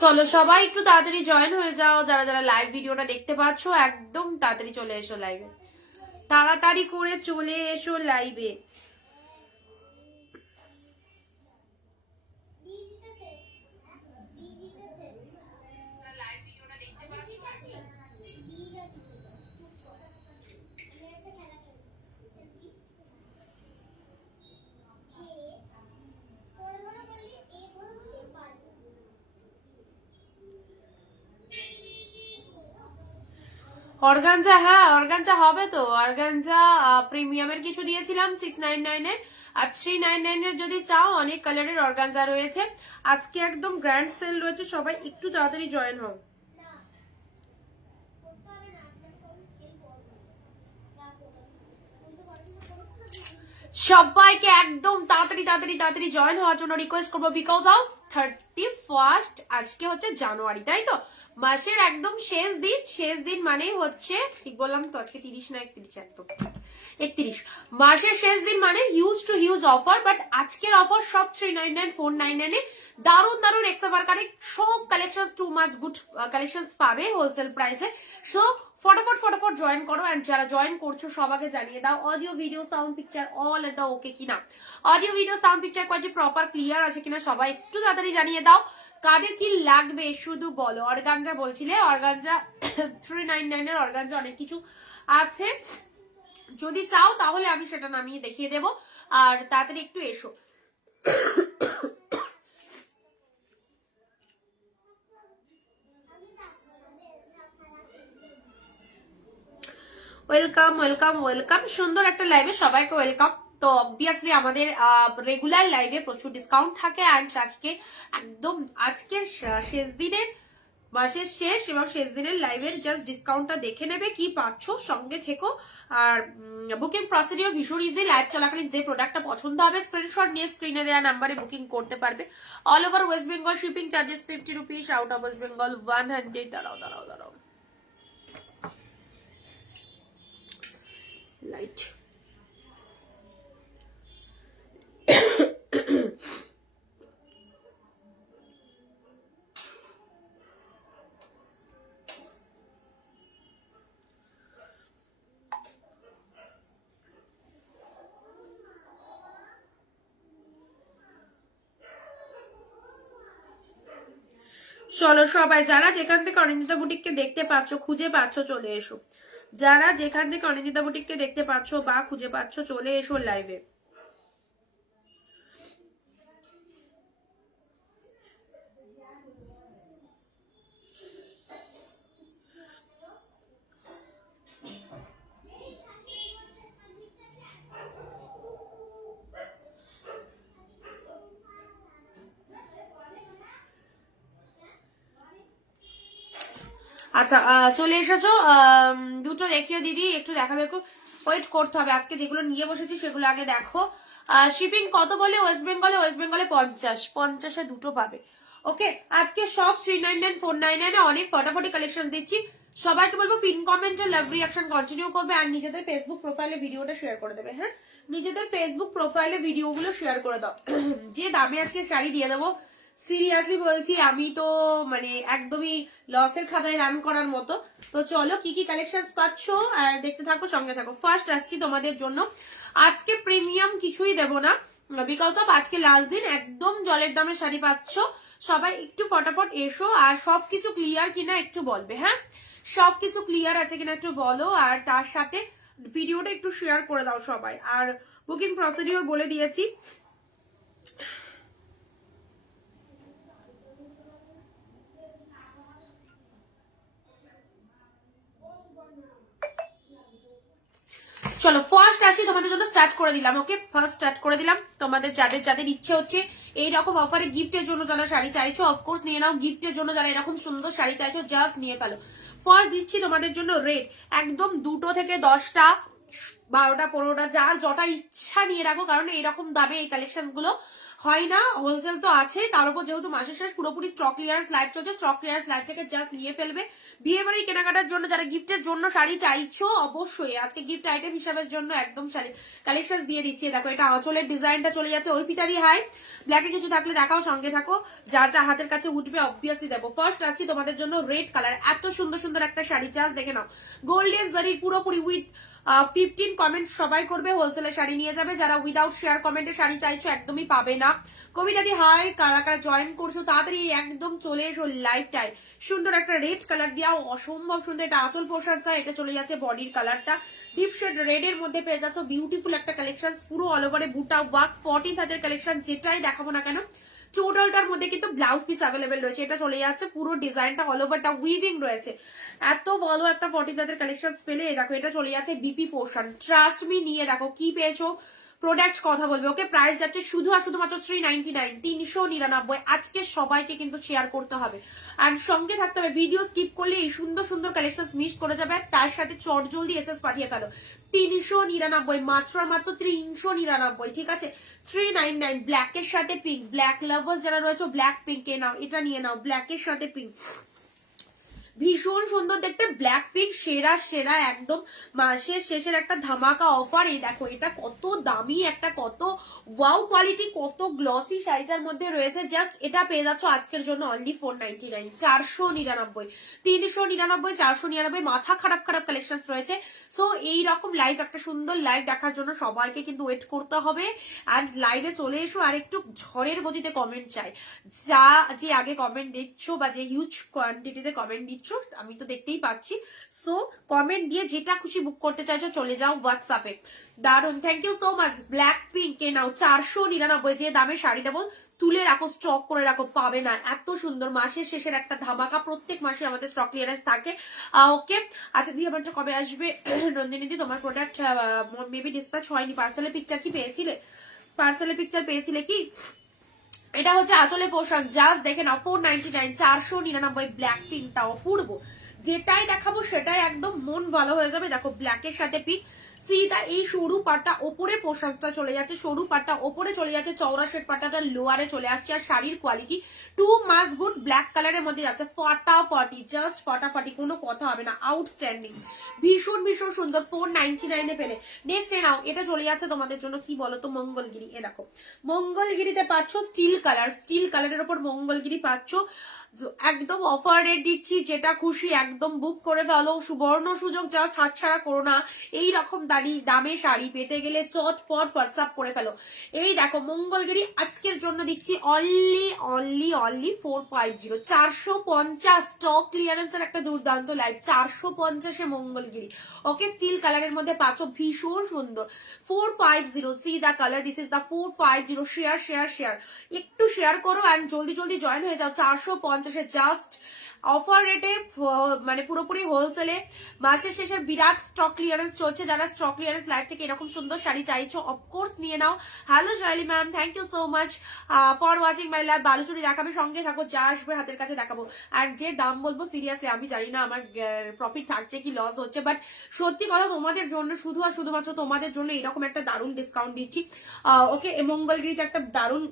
চলো সবাই একটু তাড়াতাড়ি জয়েন হয়ে যাও, যারা যারা লাইভ ভিডিওটা দেখতে পাচ্ছ একদম তাড়াতাড়ি চলে এসো লাইভে, তাড়াতাড়ি করে চলে এসো লাইভে। অর্গানজা, হ্যাঁ অর্গানজা হবে তো। অর্গানজা প্রিমিয়ামের কিছু দিয়েছিলাম 699 এর, আর 399 এর যদি চাও অনেক কালারের অর্গানজা রয়েছে। আজকে একদম গ্র্যান্ড সেল রয়েছে, সবাই একটু তাড়াতাড়ি জয়েন হও। সবাইকে একদম তাড়াতাড়ি তাড়াতাড়ি তাড়াতাড়ি জয়েন হওয়ার জন্য রিকোয়েস্ট করবো, বিকজ অফ 31st আজকে হচ্ছে জানুয়ারি, তাই তো মাসের একদম শেষ দিন। শেষ দিন মানেই হচ্ছে, ঠিক বললাম তো, আজকে 30 না 31, একদম 31 মাসের শেষ দিন মানে huge to huge offer. But আজকের অফার সব 399 499 এ দারুন দারুন এক্সএফআর কালেক্ট সব collection, too much good collection পাবে হোলসেল প্রাইসে। সো ফটাফট ফটাফট জয়েন করো, এন্ড যারা জয়েন করছো সবাইকে জানিয়ে দাও audio video sound picture all at the okay কিনা, audio video sound picture quality proper clear আছে কিনা সবাই একটু তাড়াতাড়ি জানিয়ে দাও। কাদের কি লাগবে শুধু বলো। অর্গানজা বলছিলে, অর্গানজা 399 এর অর্গানজা অনেক কিছু আছে, যদি চাও তাহলে আমি সেটা নামিয়ে দেখিয়ে দেব। আর তাড়াতাড়ি একটু এসো। ওয়েলকাম ওয়েলকাম ওয়েলকাম, সুন্দর একটা লাইভে সবাইকে ওয়েলকাম। তো অবভিয়াসলি আমাদের রেগুলার লাইভে প্রচুর ডিসকাউন্ট থাকে, অ্যান্ড আজকে একদম আজকের শেষ দিনের, মাসের শেষ এবং শেষ দিনের লাইভের জাস্ট ডিসকাউন্টটা দেখে নেবে, কি পাচ্ছ সঙ্গে থেকো। আর বুকিং প্রসিডিওর ভীষণ ইজি, লাইভ চলাকালীন যে প্রোডাক্টটা পছন্দ হবে স্ক্রিনশট নিয়ে স্ক্রিনে দেওয়া নাম্বারে বুকিং করতে পারবে। All over West Bengal shipping charges 50 rupees, out of West Bengal 100। দাঁড়াও দাঁড়াও দাঁড়াও, লাইট চলো সবাই যারা যেখান থেকে অনিন্দিতা বুটিককে দেখতে পাচ্ছ খুঁজে পাচ্ছ চলে এসো, যারা যেখান থেকে অনিন্দিতা বুটিককে দেখতে পাচ্ছ বা খুঁজে পাচ্ছ চলে এসো লাইভে। আচ্ছা চলে এসেছো, দুটো দেখিও দিদি, একটু দেখাবে, একটু ওয়েট করতে হবে। আজকে যেগুলো নিয়ে বসেছি সেগুলো আগে দেখো। শিপিং কত বলে ওয়েস্ট বেঙ্গলে? ওয়েস্ট বেঙ্গলে 50 দুটো পাবে। ওকে, আজকে সব 399 499 অনেক ফটাফটি কালেকশন দিচ্ছি। সবাইকে বলবো পিন কমেন্ট ও লাভ রিয়াকশন কন্টিনিউ করবে, আর নিজেদের ফেসবুক প্রোফাইলে ভিডিওটা শেয়ার করে দেবে। হ্যাঁ, নিজেদের ফেসবুক প্রোফাইলে ভিডিওগুলো শেয়ার করে দাও। যে দামে আজকে শাড়ি দিয়ে দেবো, সিরিয়াসলি বলছি, আমি তো মানে একদমই লসের খাতায় রান করার মতো। তো চলো কি কি কালেকশন পাচ্ছ আর দেখতে থাকো, সঙ্গে থাকো। ফার্স্ট আসছি তোমাদের জন্য, আজকে প্রিমিয়াম কিছুই দেব না, বিকজ অফ আজকে লাস্ট দিন, একদম জলের দামে শাড়ি পাচ্ছ। সবাই একটু ফটাফট এসো, আর সবকিছু ক্লিয়ার কিনা একটু বলবে। হ্যাঁ, সবকিছু ক্লিয়ার আছে কিনা একটু বলো, আর তার সাথে ভিডিওটা একটু শেয়ার করে দাও সবাই। আর বুকিং প্রসিডিওর বলে দিয়েছি। চলো ফার্স্ট আসি, তোমাদের জন্য স্টার্ট করে দিলাম। ওকে, ফার্স্ট স্টার্ট করে দিলাম। তোমাদের যাদের যাদের ইচ্ছে হচ্ছে এইরকম অফারে গিফটের জন্য যারা শাড়ি চাইছো, অফকোর্স নিয়ে নাও। গিফটের জন্য যারা এরকম সুন্দর শাড়ি চাইছো জাস্ট নিয়ে ফেলো। ফার্স্ট দিচ্ছি তোমাদের জন্য রেড, একদম 2 থেকে 10টা 12টা 15টা যার যটা ইচ্ছা নিয়ে রাখো, কারণ এইরকম দামে এই কালেকশন গুলো হয় না। হোলসেল তো আছে, তার উপর যেহেতু মাসের শেষ পুরোপুরি স্টক ক্লিয়ারেন্স লাইভ চলছে, স্টক ক্লিয়ারেন্স লাইভ থেকে জাস্ট নিয়ে ফেলবে। বিয়ে বাড়ি কেনাকাটার জন্য যারা গিফটের জন্য শাড়ি চাইছো, অবশ্যই আজকে গিফট আইটেম হিসাবের জন্য একদম শাড়ি কালেকশন দিয়ে দিচ্ছি। দেখো এটা আঁচলের ডিজাইনটা চলে যাচ্ছে ওই পিটারি হাই, ব্ল্যাকে কিছু থাকলে দেখাও, সঙ্গে থাকো, যা যা হাতের কাছে উঠবে অবভিয়াসলি দেবো। ফার্স্ট আসছি তোমাদের জন্য রেড কালার, এত সুন্দর সুন্দর একটা শাড়ি, জাস্ট দেখে নাও, গোল্ডেন জারির পুরোপুরি উইথ 15 কমেন্ট সবাই করবে, হোলসেলের শাড়ি নিয়ে যাবে। যারা উইদাউট শেয়ার কমেন্টে শাড়ি চাইছো একদমই পাবে না। কবিতাদি হাই, কারা কারা জয়েন করছো তাড়াতাড়ি একদম চলে এসো লাইভটাই। সুন্দর একটা রেড কালার দিয়া অসম্ভব সুন্দর, এটা আঁচল পোশাক, এটা চলে যাচ্ছে বডির কালারটা ডিপ শেড রেড এর মধ্যে পেয়ে যাচ্ছ বিউটিফুল একটা কালেকশন, পুরো অল ওভারে বুটা ওয়ার্ক 14 হাতের কালেকশন, যেটাই দেখাবো না কেন টোটালটার মধ্যে কিন্তু ব্লাউজ পিস অ্যাভেলেবেল রয়েছে। এটা চলে যাচ্ছে পুরো ডিজাইনটা অল ওভারটা উইভিং রয়েছে, এত ভালো একটা 40 হাতের কালেকশন পেলে। দেখো এটা চলে যাচ্ছে বিপি পোর্শন, ট্রাস্ট মি নিয়ে দেখো কি পেয়েছো, প্রোডাক্ট কথা বলবে। ওকে প্রাইস যাচ্ছে শুধু আর শুধুমাত্র 399, 399। আজকে সবাইকে কিন্তু শেয়ার করতে হবে আর সঙ্গে থাকতে হবে, ভিডিও স্কিপ করলে এই সুন্দর সুন্দর কালেকশন মিস করে যাবে। তার সাথে চট জলদি এসএস পাঠিয়ে ফেলো, 399, মাত্র আর মাত্র 399, ঠিক আছে 399। ব্ল্যাকের সাথে পিঙ্ক, ব্ল্যাক লাভার্স যারা রয়েছে ব্ল্যাক পিঙ্কে নাও, এটা নিয়ে নাও, ব্ল্যাকের সাথে পিঙ্ক ভীষণ সুন্দর দেখতে, ব্ল্যাক পিঙ্ক সেরা সেরা একদম মাসের শেষের একটা ধামাকা অফার। এই দেখো এটা কত দামি একটা, কত ওয়াও কোয়ালিটি, কত গ্লসি শাড়িটার মধ্যে রয়েছে। জাস্ট এটা পেয়ে যাচ্ছ আজকের জন্য অনলি 499, 499, 399, 499। মাথা খারাপ খারাপ কালেকশন রয়েছে। সো এইরকম লাইভ, একটা সুন্দর লাইভ দেখার জন্য সবাইকে কিন্তু ওয়েট করতে হবে। অ্যান্ড লাইভে চলে এসো, আর একটু ঝড়ের গতিতে কমেন্ট চাই, যা যে আগে কমেন্ট দিচ্ছ বা যে হিউজ কোয়ান্টিটিতে কমেন্ট দিচ্ছ আমি তো দেখতেই পাচ্ছি। সো কমেন্ট দিয়ে যেটা খুশি বুক করতে চাইছো চলে যাও হোয়াটসঅ্যাপে। দারুন, thank you so much. Black pink কে নাও 499, যে দামে শাড়িটা বল তুলে রাখো, স্টক করে রাখো, পাবে না। এত সুন্দর মাসের শেষের একটা ধামাকা, প্রত্যেক মাসে আমাদের স্টক ক্লিয়ারেন্স থাকে। ওকে আচ্ছা দিয়ে আমার কবে আসবে নন্দিনীদি? তোমার প্রোডাক্ট মেবি ডিসপ্যাচ হয়নি, পার্সেলের পিকচার কি পেয়েছিলে? পার্সেলের পিকচার পেয়েছিলে কি? এটা হচ্ছে আসলে পোশাক, জাস্ট দেখে নাও 499, 499। ব্ল্যাক পিঙ্কটা অপূর্ব, যেটাই দেখাবো সেটাই একদম মন ভালো হয়ে যাবে। দেখো ব্ল্যাকের সাথে পিঙ্ক, সিটা এই সরু পাটটা ওপরে পোশাকটা চলে যাচ্ছে, সরু পাটটা ওপরে চলে যাচ্ছে, চওড়া শেড পাটটা লোয়ারে চলে আসছে। আর শাড়ির কোয়ালিটি টু মাস গুড, ব্ল্যাক কালারের মধ্যে যাচ্ছে, ফাটাফাটি, জাস্ট ফাটাফাটি, কোনো কথা হবে না, আউটস্ট্যান্ডিং, ভীষণ ভীষণ সুন্দর। 499 পেলে। নেক্সট নাও, এটা চলে যাচ্ছে তোমাদের জন্য কি বলতো, মঙ্গলগিরি। এ দেখো মঙ্গলগিরিতে পাচ্ছ স্টিল কালার, স্টিল কালারের উপর মঙ্গলগিরি পাচ্ছ, একদম অফার রেট দিচ্ছি, যেটা খুশি একদম বুক করে ফেলো, সুবর্ণ সুযোগ, জাস্ট হাতছাড়া করো না। এই রকম দামে শাড়ি পেতে গেলে চটপট হোয়াটসঅ্যাপ করে ফেলো। এই দেখো মঙ্গলগিরি আজকের জন্য দিচ্ছি অনলি অনলি অনলি 450, 450 স্টক ক্লিয়ারেন্সের একটা দুর্দান্ত লাইভ, 450-এ মঙ্গলগিরি। ওকে স্টিল কালারের মধ্যে পাচ্ছ, ভীষণ সুন্দর 450। See the colour, this is the 450। Share share share, একটু শেয়ার করো অ্যান্ড জলদি জলদি জয়েন হয়ে যাও। 450-এ জাস্ট অফার রেটে, মানে পুরোপুরি হোলসেলে মাসের শেষের বিরাট স্টক ক্লিয়ারেন্স চলছে। যারা স্টক ক্লিয়ারেন্স লাইভ থেকে এরকম সুন্দর শাড়ি চাইছো অফকোর্স নিয়ে নাও। Hello Joyli ma'am, thank you so much for watching my live. Baluchari দেখাবে, সঙ্গে থাকো, যা আসবে হাতের কাছে দেখাবো। আর যে দাম বলবো সিরিয়াসলি আমি জানি না আমার প্রফিট থাকছে কি লস হচ্ছে, বাট সত্যি কথা তোমাদের জন্য, শুধু আর শুধুমাত্র তোমাদের জন্য এরকম একটা দারুণ ডিসকাউন্ট দিচ্ছি। ওকে মঙ্গলগিরিতে একটা দারুণ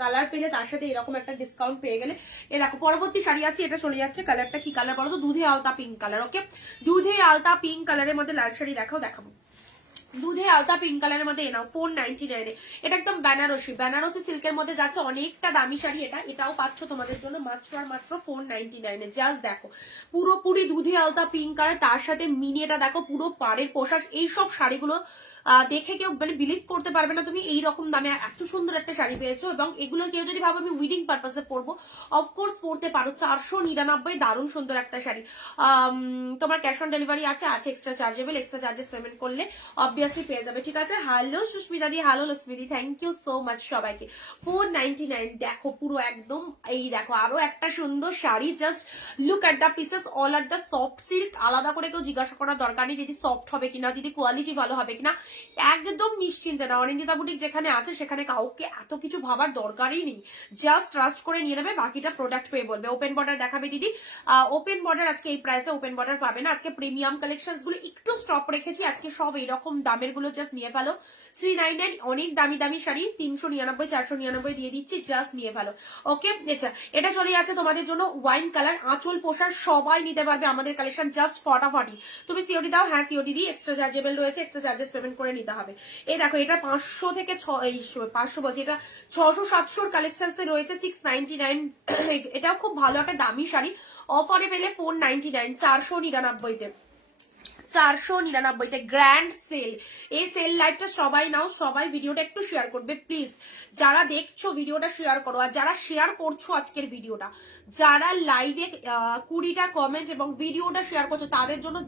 কালার পেলে, তার সাথে এরকম একটা ডিসকাউন্ট পেয়ে গেলে। এ দেখো পরবর্তী শাড়ি আসি, এটা চলে যাচ্ছে, কালারটা কি কালার বলো তো, দুধে আলতা পিঙ্ক কালার। ওকে দুধে আলতা পিঙ্ক কালারের মধ্যে লাল শাড়ি দেখাবো, দুধে আলতা পিঙ্ক কালারের মধ্যে এনাও 499। এটা একদম বেনারসি, বেনারসি সিল্কের মধ্যে যাচ্ছে, অনেকটা দামি শাড়ি। এটাও পাচ্ছ তোমাদের জন্য মাত্র আর মাত্র 499। জাস্ট দেখো পুরোপুরি দুধে আলতা পিঙ্ক কালার, তার সাথে মিনিটা দেখো, পুরো পাড়ের পোশাক। এইসব শাড়িগুলো দেখে কেউ মানে বিলিভ করতে পারবে না তুমি এইরকম দামে এত সুন্দর একটা শাড়ি পেয়েছো। এবং এগুলো কেউ যদি ভাবো আমি উইডিং পারপাসে পরবো, অফকোর্স পরতে পারো। 499, দারুণ সুন্দর একটা শাড়ি। তোমার ক্যাশ অন ডেলিভারি আছে, extra chargeable, extra charges payment করলে অবভিয়াসলি পেয়ে যাবে, ঠিক আছে। হ্যালো সুস্মিতা দি, হ্যালো লক্ষ্মীদি, থ্যাংক ইউ সো মাচ সবাইকে। 499 দেখো পুরো একদম, এই দেখো আরো একটা সুন্দর sari, just look at the pieces, all are the soft silk. আলাদা করে কেউ জিজ্ঞাসা করার দরকার নেই দিদি সফট হবে কিনা, দিদি কোয়ালিটি ভালো হবে কিনা, একদম নিশ্চিন্তে না, অনিন্দিতা বুটিক যেখানে আছে সেখানে কাউকে এত কিছু ভাবার দরকারই নেই, জাস্ট ট্রাস্ট করে নিয়ে নেবে, বাকিটা প্রোডাক্ট পেয়ে বলবে। ওপেন বর্ডার দেখাবে দিদি, ওপেন বর্ডার আজকে এই প্রাইসে ওপেন বর্ডার পাবে না, আজকে প্রিমিয়াম কালেকশন গুলো একটু স্টপ রেখেছি, আজকে সব এইরকম দামের গুলো জাস্ট নিয়ে ফেলো। 399 অনেক দামি দামি শাড়ি 399 499 দিয়ে দিচ্ছি, জাস্ট নিয়ে ফেলো। ওকে, আচ্ছা এটা চলে যাচ্ছে তোমাদের জন্য ওয়াইন কালার, আঁচল পোশাক সবাই নিতে পারবে আমাদের কালেকশন, জাস্ট ফটাফটি। তুমি সিওডি দাও, হ্যাঁ সিওডি দিই, এক্সট্রা চার্জেবল রয়েছে, এক্সট্রা চার্জেস পেমেন্ট করে নিতে হবে। এই দেখো এটা 500 থেকে 500 বলছি, এটা 600-700 কালেকশন রয়েছে 699। এটাও খুব ভালো একটা দামি শাড়ি, অফারে পেলে 499, 499 499 গ্র্যান্ড সেল। এই সেল লাইভটা সবাই নাও, সবাই ভিডিওটা একটু শেয়ার করবে প্লিজ, যারা দেখছো ভিডিওটা শেয়ার করো, আর যারা শেয়ার করছো আজকের ভিডিওটা, যারা লাইভে 20টা কমেন্ট এবং ভিডিওটা শেয়ার করছো তাদের জন্য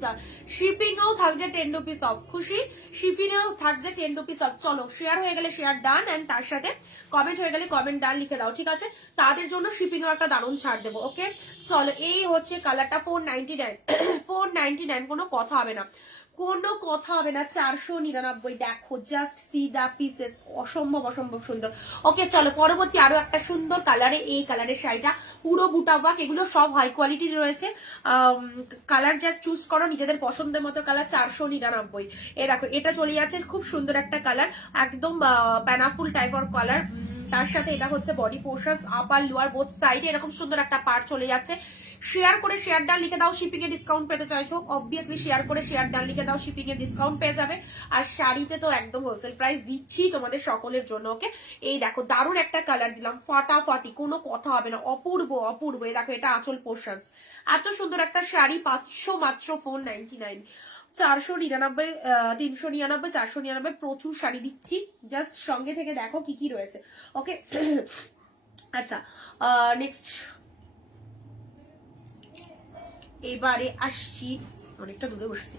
শিপিং এও থাকছে 10 রুপিস অফ, খুশি শিপিং এও থাকছে 10 রুপিস অফ। চলো শেয়ার হয়ে গেলে শেয়ার ডান, এন্ড তার সাথে কমেন্ট হয়ে গেলে কমেন্ট ডান লিখে দাও, ঠিক আছে? তাদের জন্য শিপিং এও একটা দারুণ ছাড় দেবো। ওকে চলো, এই হচ্ছে কালারটা 499 499, কোনো কথা হবে না, কোনো কথা হবে না, 499। দেখো জাস্ট সি দা পিসেস, অসম্ভব অসম্ভব সুন্দর। ওকে চলো পরবর্তী আরো একটা সুন্দর কালারে, এই কালারের শাড়িটা পুরো বুটা ওয়ার্ক, এগুলো সব হাই কোয়ালিটির রয়েছে, কালার জাস্ট চুজ করো নিজেদের পছন্দের মতো কালার। 499। এ দেখো এটা চলে যাচ্ছে, খুব সুন্দর একটা কালার, একদম প্যানাফুল টাইপ অফ কালার, তার সাথে এটা হচ্ছে body portion, upper lower both সাইডে এরকম সুন্দর একটা পার্ট চলে যাচ্ছে। শেয়ার করে শেয়ার ডান লিখে দাও, শিপিং এ ডিসকাউন্ট পেতে চাইছো অবভিয়াসলি শেয়ার করে শেয়ার ডান লিখে দাও, শিপিং এ ডিসকাউন্ট পেয়ে যাবে। আর শাড়িতে তো একদম হোলসেল প্রাইস দিচ্ছি তোমাদের সকলের জন্য। ওকে এই দেখো দারুণ একটা কালার দিলাম, ফাটাফাটি, কোনো কথা হবে না, অপূর্ব অপূর্ব। এই দেখো এটা আঁচল পোর্শন, এত সুন্দর একটা শাড়ি পাচ্ছ মাত্র 499। 499, 399, 499, প্রচুর শাড়ি দিচ্ছি, জাস্ট সঙ্গে থেকে দেখো কি কি রয়েছে। ওকে আচ্ছা নেক্সট এবারে আসছি, অনেকটা দূরে বসেছি।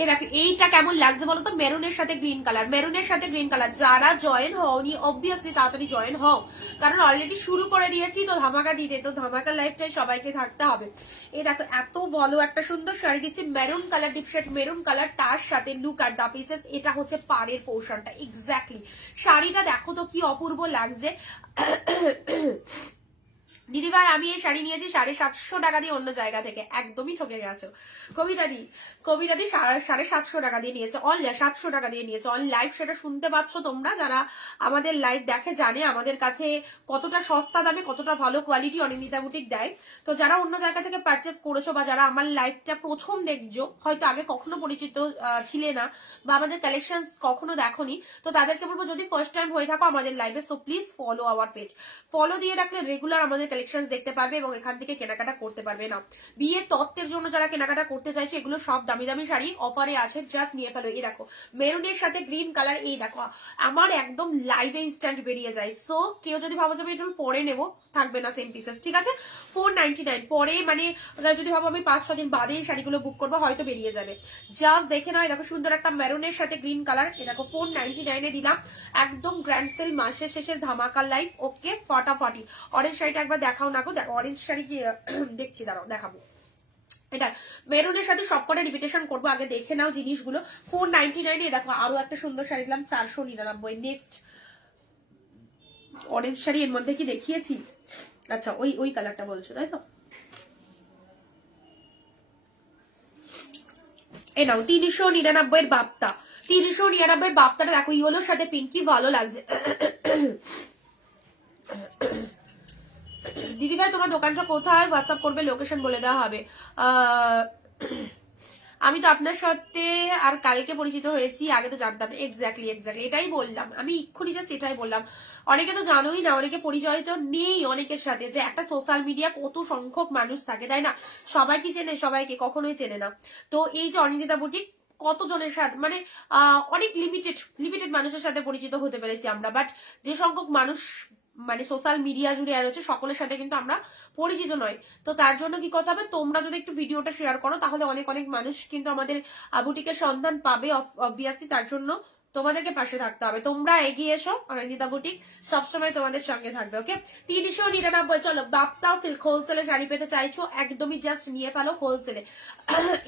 এ দেখো এইটা কেমন লাগছে বলো তো, মেরুনের সাথে গ্রিন কালার, মেরুনের সাথে গ্রিন কালার। যারা জয়েন হওনি অবভিয়াসলি তাড়াতাড়ি জয়েন হও, কারণ অলরেডি শুরু করে দিয়েছি তো ধামাকা দিতে, তো ধামাকা লাইফটাই সবাইকে থাকতে হবে। এই দেখো এত বলো একটা সুন্দর শাড়ি দিচ্ছি, মেরুন কালার, ডিপশেড মেরুন কালার, তার সাথে লুক আর দা পিসেস, এটা হচ্ছে পাড়ের পোর্শনটা এক্স্যাক্টলি। শাড়িটা দেখো তো কি অপূর্ব লাগছে। দিদি ভাই আমি এই শাড়ি নিয়েছি 750 টাকা দিয়ে অন্য জায়গা থেকে, একদমই ঠকে গেছো। কবিতাদি 750 টাকা দিয়ে নিয়েছে, অন 700 টাকা দিয়ে নিয়েছে অন লাইভ, সেটা শুনতে পাচ্ছ তোমরা, যারা আমাদের লাইভ দেখে জানে আমাদের কাছে কতটা সস্তা দামে কতটা ভালো কোয়ালিটি অনিন্দিতা বুটিক দেয়। তো যারা অন্য জায়গা থেকে পারচেস করেছো বা যারা আমার লাইভটা প্রথম দেখছো, হয়তো আগে কখনো পরিচিত ছিলে না বা আমাদের কালেকশন কখনো দেখোনি, তো তাদেরকে বলবো যদি ফার্স্ট টাইম হয়ে থাকো আমাদের লাইভে, so please follow our page, follow দিয়ে রাখলে রেগুলার আমাদের কালেকশন দেখতে পারবে এবং এখান থেকে কেনাকাটা করতে পারবে। না বিয়ের তত্ত্বের জন্য যারা কেনাকাটা করতে চাইছে, এগুলো সব দামি দামি শাড়ি অফারে আছে, জাস্ট নিয়ে ফেলো। এই দেখো মেরুনের সাথে গ্রিন কালার, এই দেখো আমার একদম লাইভে ইনস্ট্যান্ট বেরিয়ে যায়। সো কেউ যদি ভাবো যে আমি একটু পরে নেবো, থাকবে না সেম পিসেস, ঠিক আছে? 499 পরে, মানে যদি ভাবো আমি 5-6 দিন বাদে এই শাড়িগুলো বুক করবো, হয়তো বেরিয়ে যাবে। জাস্ট দেখে নাও, দেখো সুন্দর একটা মেরুনের সাথে গ্রিন কালার, এ দেখো 499 দিলাম, একদম গ্র্যান্ড সেল মাসের শেষের ধামাকা লাইভ। ওকে ফাটাফাটি। অরেঞ্জ শাড়িটা একবার দেখাও না গো, দেখো অরেঞ্জ শাড়ি কি দেখছি, দাঁড়াও দেখাবো। এটা মেরুনের সাথে সবকটা রিপিটেশন করবো, আগে দেখে নাও জিনিসগুলো। 499 দেখো আরো একটা সুন্দর শাড়ি দিলাম 499। নেক্সট অরেঞ্জ শাড়ি এর মধ্যে কি দেখিয়েছি? আচ্ছা ওই কালারটা বলছো তাই তো? এই নাও 399 বাপ্তা, 399 বাপ্তাটা দেখো ইয়েলোর সাথে পিঙ্ক, কি ভালো লাগছে। দিদি ভাই তোমার দোকানটা কোথায়, হোয়াটসঅ্যাপ করবে, লোকেশন বলে দেওয়া হবে। আমি তো আপনার সাথে আর কালকে পরিচিত হয়েছি, আগে তো জানতাম। এক্স্যাক্টলি এটাই বললাম আমি এক্ষুনি, জাস্ট এটাই বললাম। অনেকে তো জানোই না, অনেকে পরিচয় তো নেই অনেকের সাথে, যে একটা সোশ্যাল মিডিয়া কত সংখ্যক মানুষ থাকে, তাই না? সবাই কি চেনে সবাইকে? কখনোই চেনে না। তো এই যে অনিন্দিতা বুটিক কতজনের সাথে, মানে অনেক লিমিটেড মানুষের সাথে পরিচিত হতে পেরেছি আমরা, বাট যে সংখ্যক মানুষ মানে সোশ্যাল মিডিয়া জুড়ে আর হচ্ছে সকলের সাথে কিন্তু আমরা পরিচিত নয়। তো তার জন্য কি কথা হবে, তোমরা যদি একটু ভিডিওটা শেয়ার করো তাহলে অনেক মানুষ কিন্তু আমাদের বুটিকের সন্ধান পাবে অবভিয়াসলি। তার জন্য তোমাদেরকে পাশে থাকতে হবে, তোমরা এগিয়ে এসো, অনিন্দিতা বুটিক সবসময় তোমাদের সঙ্গে থাকবে। ওকে 399। চলো বাপ্তা সিল্ক হোলসেলে শাড়ি পেতে চাইছো একদমই জাস্ট নিয়ে ফেলো হোলসেলে।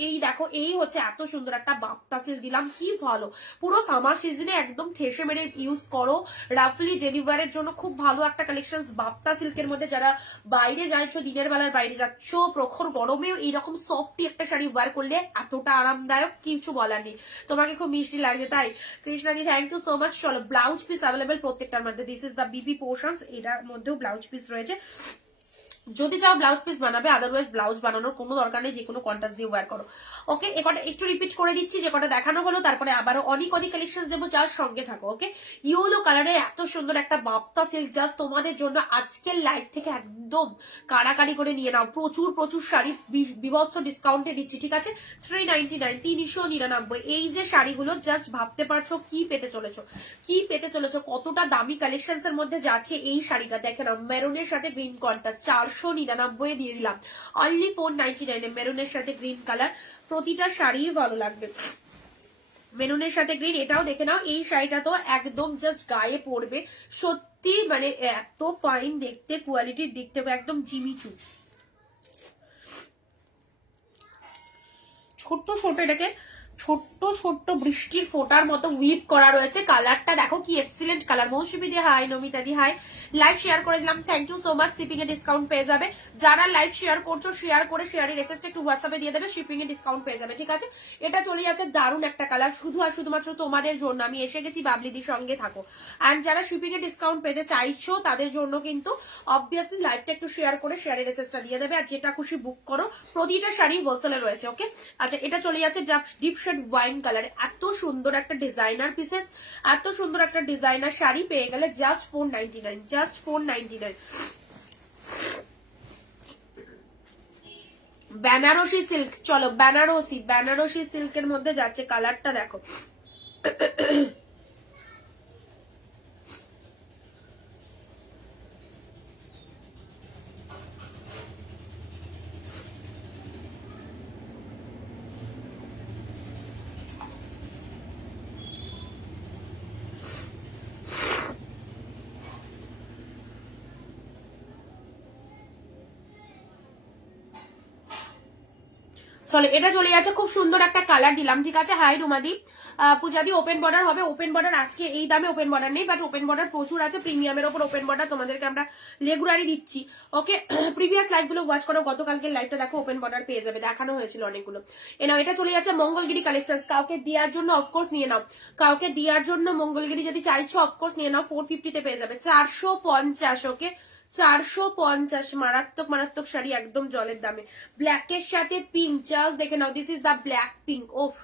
এই দেখো এই হচ্ছে এত সুন্দর একটা বাপ্তা সিল্ক দিলাম, কি ভালো, পুরো সামার সিজনে একদম ঠেসে মেরে ইউজ করো, রাফলি ডেলিভারের জন্য খুব ভালো একটা কালেকশন বাপ্তা সিল্কের মধ্যে। যারা বাইরে যাইছো, দিনের বেলার বাইরে যাচ্ছ, প্রখর গরমেও এইরকম সফটি একটা শাড়ি ওয়ার করলে এতটা আরামদায়ক, কিছু বলার নেই। তোমাকে খুব মিষ্টি লাগছে তাই কৃষ্ণাদি, থ্যাংক ইউ সো মাচ। চলো ব্লাউজ পিস অ্যাভেলেবেল প্রত্যেকটার মধ্যে, this is the BP portions, এটার মধ্যেও ব্লাউজ পিস রয়েছে। যদি চাও ব্লাউজ পিস বানাবে, আদারওয়াইজ ব্লাউজ বানানোর কোনো দরকার নেই, যে কোনো কন্ট্রাস্ট দিয়ে ওয়্যার করো। ওকে একটা একটু রিপিট করে দিচ্ছি, যে কটা দেখানো হলো তারপরে আবারও অনেক কালেকশন দেবো, যার সঙ্গে থাকো। ওকে ইয়েলো কালারের এত সুন্দর একটা বাপ্তা সিল্ক জাস্ট তোমাদের জন্য আজকের লাইভ থেকে একদম কাড়াকাড়ি করে নিয়ে নাও। প্রচুর প্রচুর শাড়ি বিভৎস ডিসকাউন্টে দিচ্ছি, ঠিক আছে। 399, 399। এই যে শাড়িগুলো জাস্ট ভাবতে পারছো কি পেতে চলেছো, কি পেতে চলেছো, কতটা দামি কালেকশনস এর মধ্যে যাচ্ছে এই শাড়িটা। দেখে নাও মেরুনের সাথে গ্রিন কন্ট্রাস্ট, 499 দিয়ে দিলাম, অনলি 499 মেরুনের সাথে গ্রিন কালার। প্রতিটা শাড়ি ভালো লাগবে, মেরুনের সাথে গ্রিন। এটাও দেখে নাও, এই শাড়িটা তো একদম জাস্ট গায়ে পড়বে, সত্যি মানে এত ফাইন দেখতে, কোয়ালিটির দিক থেকে একদম জিমিচু। ছোট্ট ছোট, এটাকে ছোট্ট ছোট্ট বৃষ্টির ফোটার মতো উইপ করা রয়েছে। কালারটা দেখো কি এক্সিলেন্ট কালার। মৌসুমী দি হাই, নমিতা দি হাই, লাইভ শেয়ার করে দিলাম, thank you so much. Shipping এ ডিসকাউন্ট পেয়ে যাবে, যারা লাইভ শেয়ার করছো শেয়ার করে শেয়ারের এসএসটা একটু হোয়াটসঅ্যাপে দিয়ে দেবে, শিপিং এ ডিসকাউন্ট পেয়ে যাবে, ঠিক আছে। এটা চলে যাচ্ছে দারুণ একটা কালার, শুধু আর শুধুমাত্র তোমাদের জন্য আমি এসে গেছি, বাবলিদির সঙ্গে থাকো। অ্যান্ড যারা শিপিং এ ডিসকাউন্ট পেতে চাইছো তাদের জন্য কিন্তু অবভিয়াসলি লাইভটা একটু শেয়ার করে শেয়ারের এসএসটা দিয়ে দেবে, আর যেটা খুশি বুক করো। প্রতিটা শাড়ি হোলসেলে রয়েছে। ওকে আচ্ছা এটা চলে যাচ্ছে ডিপ শেড ওয়াইন কালার, এত সুন্দর একটা ডিজাইনার পিসেস, এত সুন্দর একটা ডিজাইনার শাড়ি পেয়ে গেলে জাস্ট 499, জাস্ট 499। বেনারসি সিল্ক, চলো বেনারসি সিল্কের মধ্যে যাচ্ছে, কালারটা দেখো চলো এটা চলে যাচ্ছে, খুব সুন্দর একটা কালার দিলাম, ঠিক আছে। হাই রুমাদি, পূজাদি ওপেন বর্ডার হবে, ওপেন বর্ডার আজকে এই দামে ওপেন বর্ডার নেই, বাট ওপেন বর্ডার প্রচুর আছে, প্রিমিয়ামের ওপর ওপেন বর্ডার তোমাদেরকে আমরা রেগুলারই দিচ্ছি। ওকে প্রিভিয়াস লাইভ গুলো ওয়াচ করো, গতকালকে লাইভটা দেখো, ওপেন বর্ডার পেয়ে যাবে, দেখানো হয়েছিল অনেকগুলো। নাও এটা চলে যাচ্ছে মঙ্গলগিরি কালেকশন, কাউকে দেওয়ার জন্য অফকোর্স নিয়ে নাও, কাউকে দেওয়ার জন্য মঙ্গলগিরি যদি চাইছো অফকোর্স নিয়ে নাও, 450 তে পেয়ে যাবে, 450। ওকে 450, মারাত্মক মারাত্মক শাড়ি একদম জলের দামে, ব্ল্যাকের সাথে পিঙ্ক, জাস্ট দেখে নাও, this is the black pink. ওফ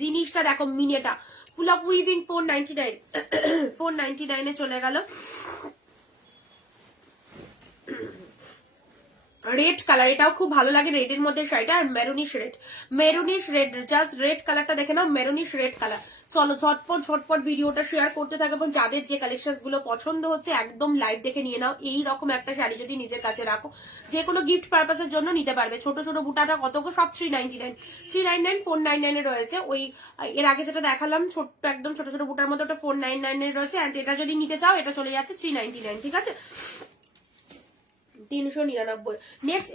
জিনিসটা দেখো, মিনেটা ফুল অফ উইভিং, 499, 499 চলে গেল। রেড কালার, এটাও খুব ভালো লাগে রেডের মধ্যে শাড়িটা, আর মেরুনিশ রেড, জাস্ট রেড কালারটা দেখে নাও, মেরুনিশ রেড কালার। চলো ঝটপট ঝটপট ভিডিওটা শেয়ার করতে থাকো, এবং যাদের যে কালেকশন গুলো পছন্দ হচ্ছে একদম লাইভ দেখে নিয়ে নাও। এই রকম একটা শাড়ি যদি নিজের কাছে রাখো, যে কোনো গিফট পারপাসের জন্য নিতে পারবে। ছোট ছোট বুটাটা কত গো, সব 399, 399, 499 রয়েছে। ওই এর আগে যেটা দেখালাম ছোট্ট একদম ছোট ছোট বুটার মধ্যে, ওটা 499 রয়েছে। অ্যান্ড এটা যদি নিতে চাও এটা চলে যাচ্ছে 399, ঠিক আছে, 399। নেক্সট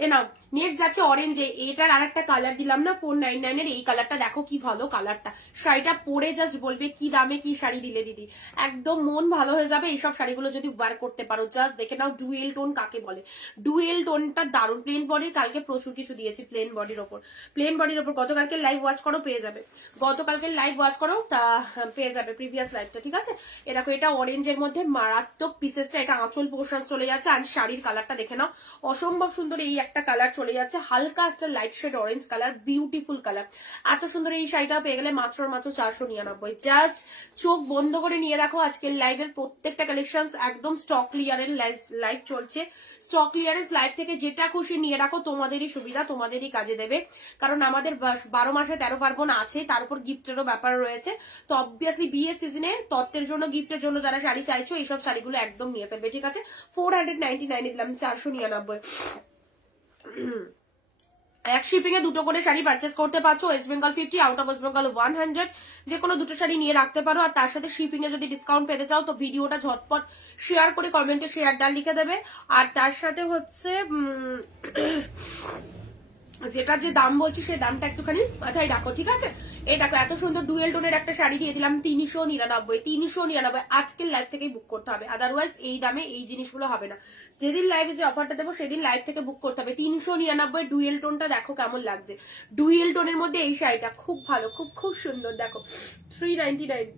নেক্সট যাচ্ছে অরেঞ্জে, এটার আর একটা কালার দিলাম না 499 এই কালারটা দেখো কি ভালো কালারটা, শাড়িটা পরে জাস্ট বলবে কি দামে কি শাড়ি দিলে দিদি, একদম মন ভালো হয়ে যাবে এইসব শাড়িগুলো যদি ওয়্যার করতে পারো। জাস্ট দেখে নাও ডুয়েল টোন কাকে বলে, ডুয়েল টোনটা দারুণ। প্লেন বডির কালকে প্রচুর কিছু দিয়েছি প্লেন বডির ওপর, গতকালকে লাইভ ওয়াচ করো পেয়ে যাবে, গতকালকে লাইভ ওয়াচ করো তা পেয়ে যাবে প্রিভিয়াস লাইভটা, ঠিক আছে। এ দেখো এটা অরেঞ্জের মধ্যে মারাত্মক পিসেসটা, এটা আঁচল পোর্শন চলে যাচ্ছে, আর শাড়ির কালারটা দেখে নাও অসম্ভব সুন্দর। এই একটা কালার চলে যাচ্ছে, হালকা একটা light shade orange colour, beautiful colour. এত সুন্দর এই শাড়িটা পেয়ে গেলে মাত্র 499। জাস্ট চোখ বন্ধ করে নিয়ে দেখো, আজকের লাইভের প্রত্যেকটা কালেকশন একদম স্টক ক্লিয়ারেন্স লাইভ চলছে। স্টক ক্লিয়ারেন্স লাইভ থেকে যেটা খুশি নিয়ে রাখো, তোমাদেরই সুবিধা, তোমাদেরই কাজে দেবে। কারণ আমাদের 12 মাসে 13 পার্বণ আছে, তার উপর গিফটেরও ব্যাপার রয়েছে। তো অবভিয়াসলি বিয়ে সিজনে তত্ত্বের জন্য, গিফটের জন্য যারা শাড়ি চাইছো, এইসব শাড়িগুলো একদম নিয়ে ফেলবে, ঠিক আছে। 499 দিলাম, 499। এক শিপিং এ দুটো করে শাড়ি পারচেস করতে পারছো। West Bengal 50, out of West Bengal 100, যে কোনো দুটো শাড়ি নিয়ে রাখতে পারো। আর তার সাথে শিপিং এ যদি ডিসকাউন্ট পেতে চাও তো ভিডিওটা ঝটপট শেয়ার করে কমেন্টে শেয়ার ডাল লিখে দেবে। আর তার সাথে হচ্ছে যেটা যে দাম বলছি সেই দামটা একটুখানি মাথায় রাখো, ঠিক আছে? এই দেখো এত সুন্দর ডুয়েল টোনের একটা শাড়ি দিয়ে দিলাম 399। 399 আজকের লাইভ থেকেই বুক করতে হবে, আদারওয়াইজ এই দামে এই জিনিসগুলো হবে না। যেদিন লাইভে যে অফারটা দেবো সেদিন লাইভ থেকে বুক করতে হবে। 399 ডুয়েল টোনটা দেখো কেমন লাগছে। ডুয়েল টোনের মধ্যে এই শাড়িটা খুব ভালো, খুব খুব সুন্দর। দেখো 399।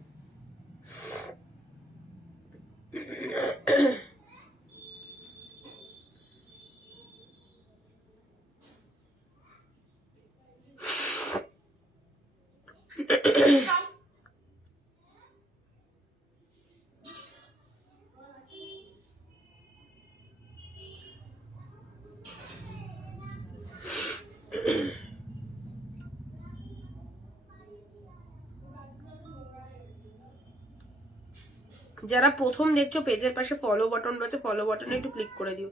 যারা প্রথম দেখছো পেজের পাশে ফলো বাটন রয়েছে, ফলো বাটনে একটু ক্লিক করে দিও।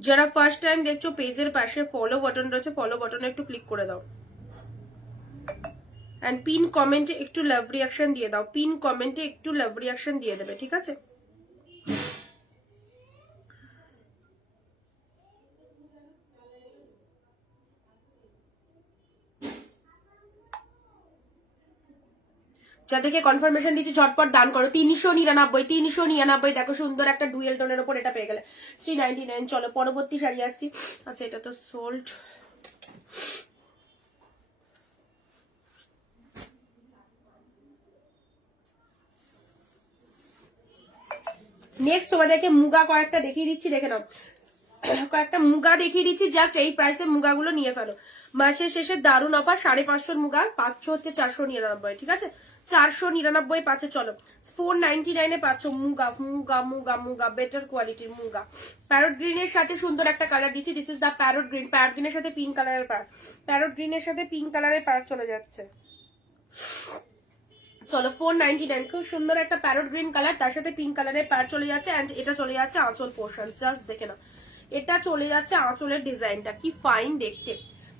যারা ফার্স্ট টাইম দেখছো পেজের পাশে ফলো বাটন রয়েছে, ফলো বাটনে একটু ক্লিক করে দাও। এন্ড পিন কমেন্টে একটু লাভ রিয়াকশন দিয়ে দাও, পিন কমেন্টে একটু লাভ রিয়াকশন দিয়ে দেবে, ঠিক আছে? যাদেরকে কনফার্মেশন দিচ্ছি ঝটপট দান করো। 399, 399। দেখো সুন্দর একটা ডুয়েল টোনের উপর এটা পেয়ে গেলে 399। চলো পরবর্তী শাড়ি আসছি। আচ্ছা এটা তো সোল্ড। নেক্সট তোমাদেরকে মুগা কয়েকটা দেখিয়ে দিচ্ছি, দেখে নাও। কয়েকটা মুগা দেখিয়ে দিচ্ছি, জাস্ট এই প্রাইসে মুগাগুলো নিয়ে ফেলো। মাসের শেষে দারুণ অফার, 550 মুগা পাচ্ছ হচ্ছে 499, ঠিক আছে? 499 পাচ্ছে। চলো 499 পাচ্ছ মুগা, মুগা মুগা মুগা বেটার কোয়ালিটির মুগা। প্যারট গ্রিনের সাথে সুন্দর একটা কালার দিচ্ছি, this is the parrot green. Parrot গ্রিনের সাথে পিঙ্ক কালারের প্যারট, প্যারট গ্রিনের সাথে পিঙ্ক কালারের প্যারট চলে যাচ্ছে। চলো 499, খুব সুন্দর একটা প্যারট গ্রিন কালার, তার সাথে পিঙ্ক কালারের প্যারট চলে যাচ্ছে। এন্ড এটা চলে যাচ্ছে আঁচল পোর্শন, জাস্ট দেখে না, এটা চলে যাচ্ছে আঁচলের ডিজাইনটা। কি ফাইন দেখতে,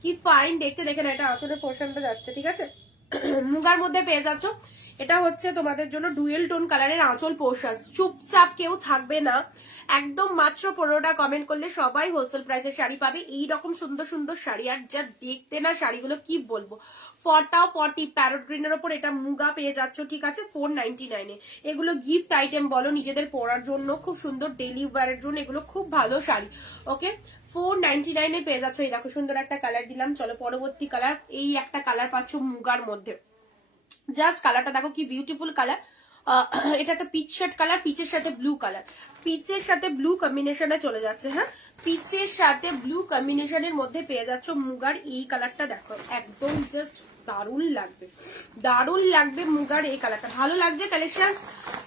কি ফাইন দেখতে, দেখে না, এটা আঁচলের পোর্শনটা যাচ্ছে, ঠিক আছে? মুগার মধ্যে পেয়ে যাচ্ছ। এটা হচ্ছে তোমাদের জন্য ডুয়েল টোন কালারের আঁচল পোর্শন। চুপচাপ কেউ থাকবে না, একদম মাত্র 15টা কমেন্ট করলে সবাই হোলসেল প্রাইসে শাড়ি পাবে। এই রকম সুন্দর সুন্দর শাড়ি, আর যা দেখতে না শাড়িগুলো কি বলবো। 40 প্যারট গ্রিনের ওপর এটা মুগা পেয়ে যাচ্ছ, ঠিক আছে? 499। এগুলো গিফট আইটেম বলো, নিজেদের পরার জন্য খুব সুন্দর, ডেইলি ওয়ারের জন্য এগুলো খুব ভালো শাড়ি। ওকে 499 পেয়ে যাচ্ছ। এই দেখো সুন্দর একটা কালার দিলাম। চলো পরবর্তী কালার, এই একটা কালার পাচ্ছ মুগার মধ্যে। জাস্ট কালারটা দেখো কি বিউটিফুল কালার। এটা একটা পিচ শেড কালার, পিচের সাথে ব্লু কালার, পিচের সাথে ব্লু কম্বিনেশনে চলে যাচ্ছে। হ্যাঁ, পিচের সাথে ব্লু কম্বিনেশনের মধ্যে পেয়ে যাচ্ছ মুগার এই কালারটা। দেখো একদম জাস্ট দারুণ লাগবে, দারুণ লাগবে মুগার এই কালারটা। ভালো লাগছে কালেকশন।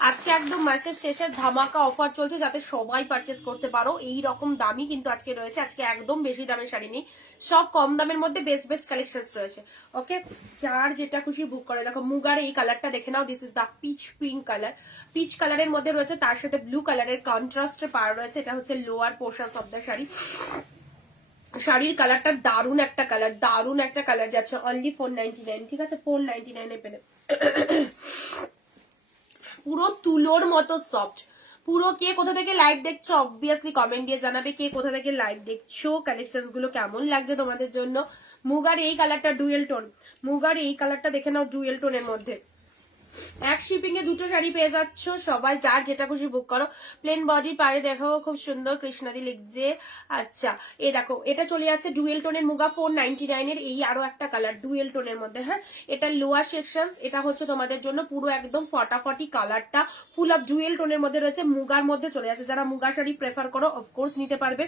আজকে একদম মাসের শেষে ধামাকা অফার চলছে, যাতে সবাই পারচেস করতে পারো। এই রকম দামই কিন্তু আজকে রয়েছে। আজকে একদম বেশি দামের শাড়ি নেই, সব কম দামের মধ্যে বেস্ট বেস্ট কালেকশন রয়েছে। ওকে, যার যেটা খুশি বুক করে। দেখো মুগার এই কালারটা দেখে নাও, this is the peach pink colour. Peach কালারের মধ্যে রয়েছে, তার সাথে ব্লু কালারের কন্ট্রাস্টে পার রয়েছে। এটা হচ্ছে lower portion of the sari. শাড়ির কালারটা দারুণ একটা কালার, দারুণ একটা কালার যাচ্ছে। অনলি 499, ঠিক আছে? 499 পেলে পুরো তুলোর মতো সফট। পুরো কে কোথা থেকে লাইভ দেখছো অবভিয়াসলি কমেন্ট দিয়ে জানাবে কে কোথা থেকে লাইভ দেখছো। কালেকশন গুলো কেমন লাগছে তোমাদের জন্য। মুগার এই কালারটা ডুয়েল টোন, মুগার এই কালারটা দেখে নাও ডুয়েল টোনের মধ্যে। এক শিপিং এ দুটো শাড়ি পেয়ে যাচ্ছ সবাই, যার যেটা খুশি বুক করো। প্লেন বডি পারে দেখো খুব সুন্দর কৃষ্ণাদি লিখছে। আচ্ছা এ দেখো এটা চলে যাচ্ছে ডুয়েল টোনের মুগা 499 এর। এই আরো একটা কালার ডুয়েল টোনের মধ্যে। হ্যাঁ, এটা লোয়ার সেকশন, এটা হচ্ছে তোমাদের জন্য পুরো একদম ফটাফটি কালারটা ফুল অফ ডুয়েল টোনের মধ্যে রয়েছে, মুগার মধ্যে চলে যাচ্ছে। যারা মুগা শাড়ি প্রেফার করো অফকোর্স নিতে পারবে।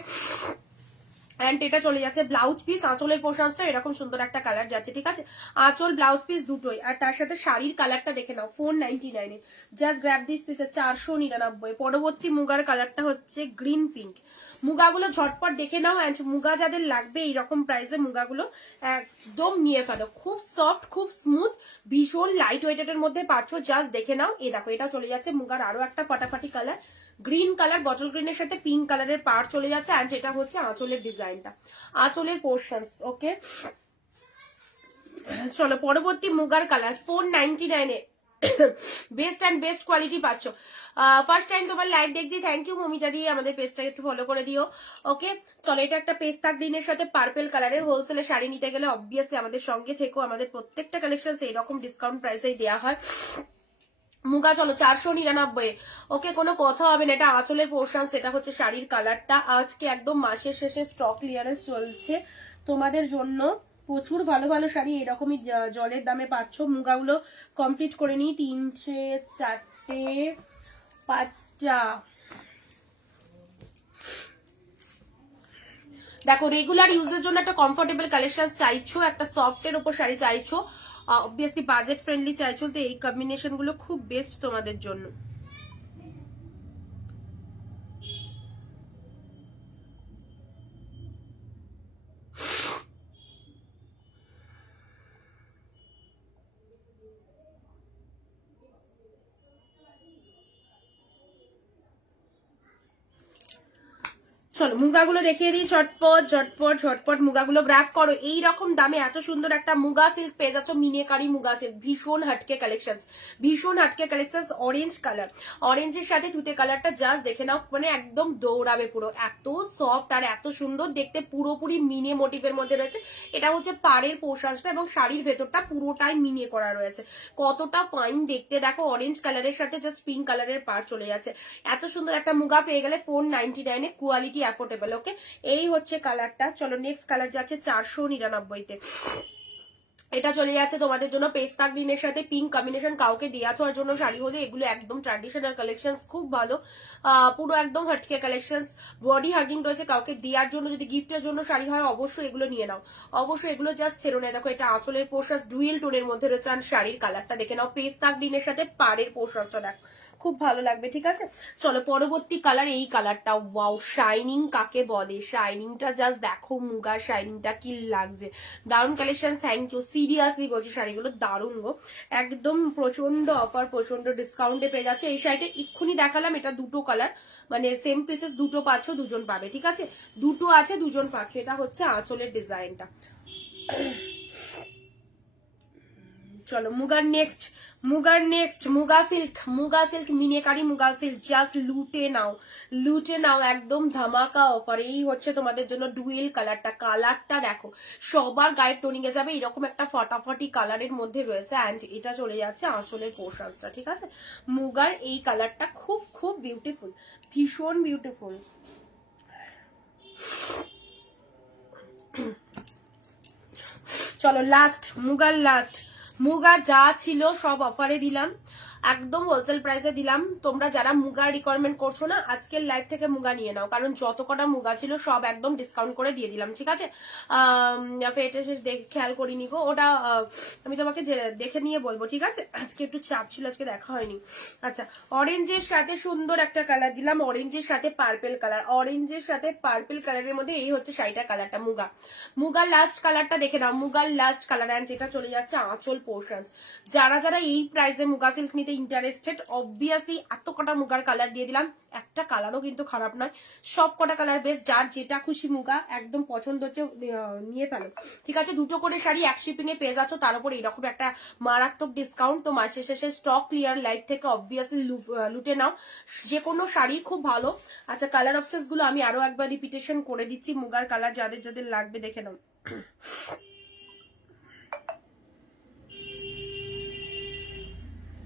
এন্ড এটা চলে যাচ্ছে ব্লাউজ পিস, আঁচলের পোর্শনটা এরকম সুন্দর একটা কালার যাচ্ছে, ঠিক আছে? আঁচল ব্লাউজ পিস দুটোই। আর তার সাথে শাড়ির কালারটা দেখে নাও 499 এ। Just grab this piece 499। পরবর্তী মুগার কালারটা হচ্ছে গ্রিন পিঙ্ক। মুগাগুলো ঝটপট দেখে নাও। এন্ড মুগা যাদের লাগবে এইরকম প্রাইসে মুগাগুলো একদম নিয়ে ফেলো। খুব সফট, খুব স্মুথ, ভীষণ লাইট ওয়েটের মধ্যে পাচ্ছ। জাস্ট দেখে নাও। এ দেখো এটা চলে যাচ্ছে মুগার আরো একটা ফাটাফাটি কালার, গ্রিন কালার, বটল গ্রিনের সাথে পিঙ্ক কালারের পার চলে যাচ্ছে। অ্যান্ড এটা হচ্ছে আঁচলের ডিজাইনটা, আঁচলের পোর্শন। ওকে, চলো পরবর্তী মুগার colour 499 best and best quality পাচ্ছ। ফার্স্ট টাইম তোমার লাইভ দেখছি, থ্যাংক ইউ মমিতা দিয়ে, আমাদের পেজটাকে একটু ফলো করে দিও। ওকে, চলো এটা একটা পেস্তা গ্রিনের সাথে পার্পেল কালারের হোলসেলে শাড়ি নিতে গেলে অবভিয়াসলি আমাদের সঙ্গে থেকো। আমাদের প্রত্যেকটা কালেকশন এইরকম ডিসকাউন্ট প্রাইসেই দেওয়া হয়। মুগা চলো 499। ওকে, কোনো কথা হবে না, এটা আঁচলের পোর্শন, সেটা হচ্ছে শাড়ির কালারটা। আজকে একদম মাসের শেষে স্টক ক্লিয়ারেন্স চলছে তোমাদের জন্য, প্রচুর ভালো ভালো শাড়ি এরকমই জলের দামে পাচ্ছ। মুগাগুলো কমপ্লিট করে নিই, 3টে 4টে 5টা। দেখো রেগুলার ইউজের জন্য একটা কমফোর্টেবল কালেকশন চাইছো, একটা সফটের উপর শাড়ি চাইছো, অবভিয়াসলি বাজেট ফ্রেন্ডলি চাইছো, তো এই কম্বিনেশন গুলো খুব বেস্ট তোমাদের জন্য। চলো মুগাগুলো দেখিয়ে দিই, ঝটপট ঝটপট ঝটপট মুগাগুলো গ্রাফ করো। এইরকম দামে এত সুন্দর একটা মুগা সিল্ক পেয়ে যাচ্ছ, মিনেকারি মুগা সিল্ক, ভীষণ হাটকে কালেকশন, ভীষণ হাটকে কালেকশন। অরেঞ্জ কালার, অরেঞ্জের সাথে তুতে কালারটা জাস্ট দেখে নাও, মানে একদম দৌড়াবে পুরো, এত সফট আর এত সুন্দর দেখতে, পুরোপুরি মিনে মোটিভের মধ্যে রয়েছে। এটা হচ্ছে পাড়ের পোশাকটা এবং শাড়ির ভেতরটা পুরোটাই মিনে করা রয়েছে, কতটা ফাইন দেখতে দেখো। অরেঞ্জ কালারের সাথে জাস্ট পিঙ্ক কালারের পাড় চলে যাচ্ছে। এত সুন্দর একটা মুগা পেয়ে গেলে 499 কোয়ালিটি অ্যাফোর্ডেবল। ওকে, এই হচ্ছে কালারটা। চলো নেক্সট কালার যাচ্ছে 499-তে। এটা চলে যাচ্ছে তোমাদের জন্য পেস্তা গ্রিনের সাথে পিঙ্ক কম্বিনেশন। কাউকে দেয়া থার জন্য শাড়ি হলে এগুলো একদম ট্র্যাডিশনাল কালেকশন, খুব ভালো, পুরো একদম হটকে কালেকশন, বডি হাগিং রয়েছে। কাউকে দেওয়ার জন্য, যদি গিফটের জন্য শাড়ি হয় অবশ্যই এগুলো নিয়ে নাও, অবশ্যই এগুলো জাস্ট ছেড়ো না। দেখো এটা আঁচলের পোশাক, ডুয়েল টোনের মধ্যে রয়েছে। আর শাড়ির কালারটা দেখে নাও, পেস্তা গ্রিনের সাথে পাড়ের পোশাকটা দেখো, খুব ভালো লাগবে। ঠিক আছে, চলো পরবর্তী কালার, এই কালারটা, ওয়াও শাইনিং কাকে বলে, শাইনিংটা জাস্ট দেখো, মুগার শাইনিংটা কি লাগছে, দারুণ কালেকশন। থ্যাংক ইউ, সিরিয়াসলি বলছি শাড়িগুলো দারুণ গো, একদম প্রচন্ড অফার, প্রচন্ড ডিসকাউন্টে পেয়ে যাচ্ছে। এই শাড়িটা এক্ষুনি দেখালাম, এটা দুটো কালার, মানে সেম পিসেস দুটো পাচ্ছ, দুজন পাবে। ঠিক আছে, দুটো আছে, দুজন পাচ্ছ। এটা হচ্ছে আঁচলের ডিজাইনটা। চলো মুগার নেক্সট, মুগার next Muga silk, Muga silk Meenakari Muga silk, just লুটে নাও, লুটে নাও, একদম ধামাকা অফার। এই হচ্ছে তোমাদের জন্য ডুয়েল কালারটা, কালারটা দেখো সবার গায়ের টোনিং এ যাবে, এরকম একটা ফটাফটি কালারের মধ্যে রয়েছে। অ্যান্ড এটা চলে যাচ্ছে আঁচলের পোর্শনসটা। ঠিক আছে, মুগার এই কালারটা খুব খুব বিউটিফুল, ভীষণ বিউটিফুল। চলো লাস্ট, মুগার লাস্ট। মুগা যা ছিল সব অফারে দিলাম, একদম হোলসেল প্রাইসে দিলাম। তোমরা যারা মুগা রিকোয়ারমেন্ট করছো না, আজকের লাইভ থেকে মুগা নিয়ে নাও, কারণ যত কটা মুগা ছিল সব একদম ডিসকাউন্ট করে দিয়ে দিলাম। ঠিক আছে, এটা খেয়াল করিনি গো, ওটা আমি তোমাকে দেখে নিয়ে বলবো। ঠিক আছে, আজকে একটু চাপ ছিল, আজকে দেখা হয়নি। আচ্ছা, অরেঞ্জের সাথে সুন্দর একটা কালার দিলাম, অরেঞ্জের সাথে পার্পেল কালার, অরেঞ্জের সাথে পার্পেল কালারের মধ্যে এই হচ্ছে শাড়িটার কালারটা। মুগা, মুগার লাস্ট কালারটা দেখে নাও, মুগার লাস্ট কালার। অ্যান্ড যেটা চলে যাচ্ছে আঁচল পোর্শনস। যারা যারা এই প্রাইসে মুগা সিল্ক নিতে ইন্টারেস্টেড, অবভিয়াসলি এত কটা মুগার কালার দিয়ে দিলাম, একটা কালারও কিন্তু খারাপ নয়, সব কটা কালার বেস্ট। যার যেটা খুশি মুগা একদম পছন্দ হচ্ছে নিয়ে ফেলো। ঠিক আছে, দুটো করে শাড়ি এক শিপিং এ পেয়ে যাচ্ছ, তার উপর এরকম একটা মারাত্মক ডিসকাউন্ট। তো মাসের শেষে স্টক ক্লিয়ার লাইভ থেকে অবভিয়াসলি লুটে নাও, যে কোনো শাড়ি খুব ভালো। আচ্ছা, কালার অপশনস গুলো আমি আরো একবার রিপিটেশন করে দিচ্ছি, মুগার কালার যাদের যাদের লাগবে দেখে নাও।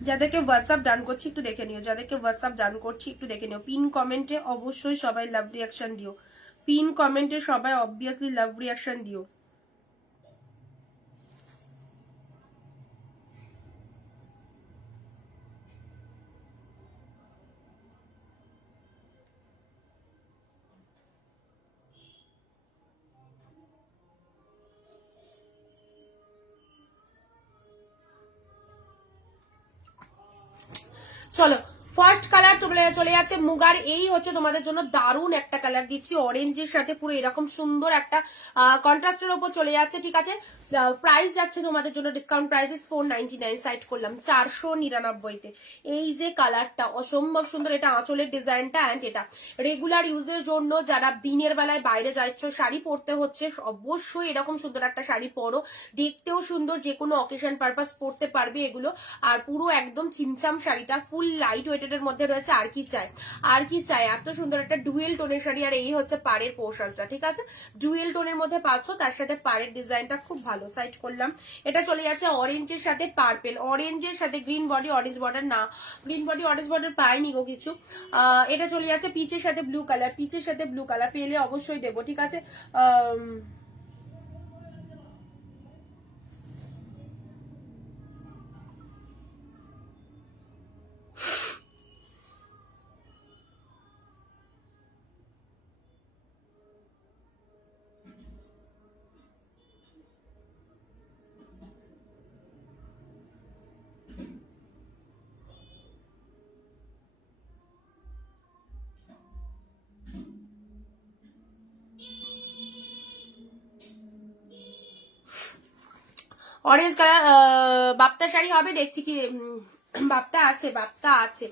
যাদেরকে হোয়াটসঅ্যাপ ডান করছি একটু দেখে নিও, যাদেরকে হোয়াটসঅ্যাপ ডান করছি একটু দেখে নিও। পিন কমেন্টে অবশ্যই সবাই লাভ রিয়াকশন দিও, পিন কমেন্টে সবাই অবভিয়াসলি লাভ রিয়াকশন দিও। চলো ফার্স্ট কালার চলে যাচ্ছে মুগার, এই হচ্ছে তোমাদের জন্য দারুণ একটা কালার দিচ্ছি, অরেঞ্জের সাথে পুরো এরকম সুন্দর একটা কন্ট্রাস্টের উপর চলে যাচ্ছে। ঠিক আছে, প্রাইস যাচ্ছে তোমাদের জন্য ডিসকাউন্ট প্রাইসেস 499, সাইড করলাম 499-তে। এই যে কালারটা অসম্ভব সুন্দর, এটা আঁচলের ডিজাইনটা অ্যান্ড এটা রেগুলার ইউজের জন্য যারা দিনের বেলায় বাইরে যাচ্ছ, শাড়ি পরতে হচ্ছে, অবশ্যই এরকম সুন্দর একটা শাড়ি পরো, দেখতেও সুন্দর, যে কোনো অকেশন পারপাস পরতে পারবে এগুলো। আর পুরো একদম ছিমছাম শাড়িটা ফুল লাইট ওয়েটেড এর মধ্যে রয়েছে। আর কি চাই, আর কি চাই, এত সুন্দর একটা ডুয়েল টোনের শাড়ি। আর এই হচ্ছে পাড়ের পোর্শনটা, ঠিক আছে, ডুয়েল টোনের মধ্যে পাচ্ছ, তার সাথে পাড়ের ডিজাইনটা খুব ভালো। সাইড করলাম, এটা চলে যাচ্ছে অরেঞ্জের সাথে পার্পেল, অরেঞ্জের সাথে গ্রিন বডি অরেঞ্জ বর্ডার, না গ্রিন বডি অরেঞ্জ বর্ডার পাইনি গো কিছু। এটা চলে যাচ্ছে পিচের সাথে ব্লু কালার, পিচের সাথে ব্লু কালার পেলে অবশ্যই দেবো, ঠিক আছে। অরেঞ্জ কালার বাপ্তা শাড়ি হবে, দেখছি কি বাপ্তা আছে, বাপ্তা আছে।